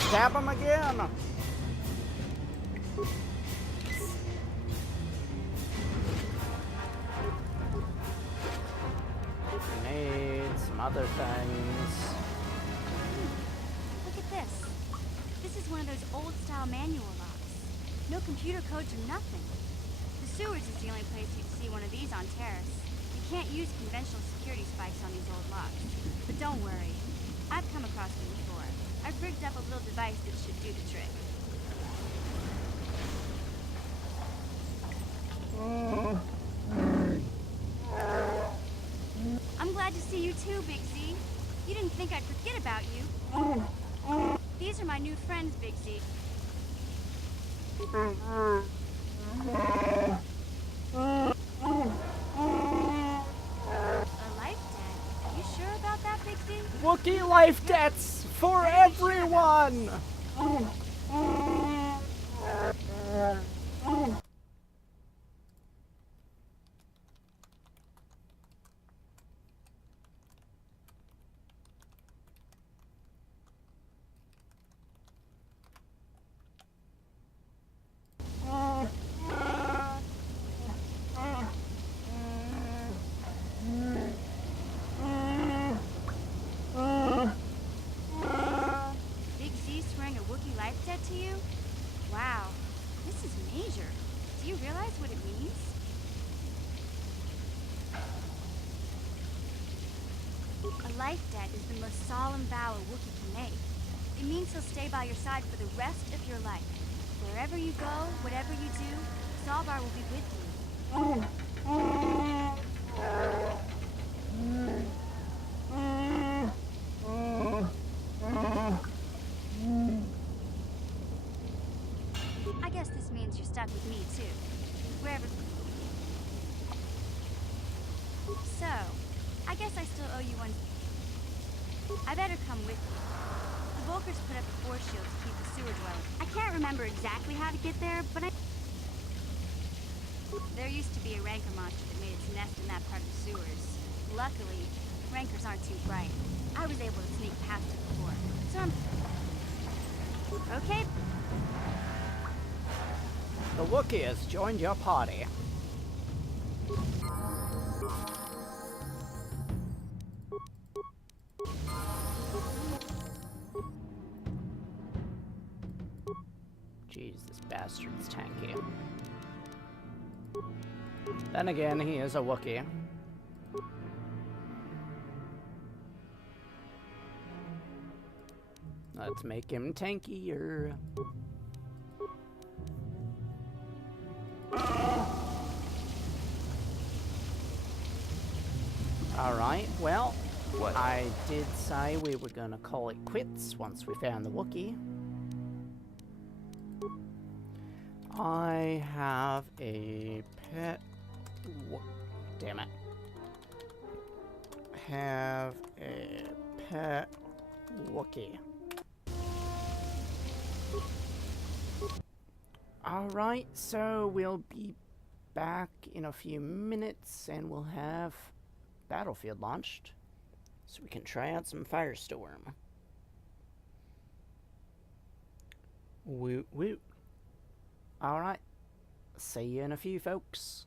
Stab him again. Grenades, some other things. Look at this. This is one of those old-style manual locks. No computer codes or nothing. The sewers is the only place you'd see one of these on Taris. You can't use conventional security spikes on these old locks. But don't worry. I've come across them before. I've rigged up a little device that should do the trick. I'm glad to see you too, Big Z. You didn't think I'd forget about you. These are my new friends, Big Z. A life debt? Are you sure about that, Big Z? Wookiee life debts for everyone! Big Z swearing a Wookiee life debt to you? Wow, this is major. Do you realize what it means? A life debt is the most solemn vow a Wookiee can make. It means he'll stay by your side for the rest of your life. Wherever you go, whatever you do, Zalbar will be with you. I guess this means you're stuck with me, too. Wherever... So, I guess I still owe you one... I better come with you. The Volkers put up a force shield to keep the sewer dwelling. I can't remember exactly how to get there, but I... There used to be a rancor monster that made its nest in that part of the sewers. Luckily, rancors aren't too bright. I was able to sneak past it before, so I'm... Okay. The Wookiee has joined your party. Jeez, this bastard's tanky. Then again, he is a Wookiee. Let's make him tankier. Alright, well, what? I did say we were gonna call it quits once we found the Wookiee. I have a pet... Damn it. Have a pet Wookiee. Alright, so we'll be back in a few minutes and we'll have Battlefield launched so we can try out some Firestorm. Woot woot. Alright, see you in a few, folks.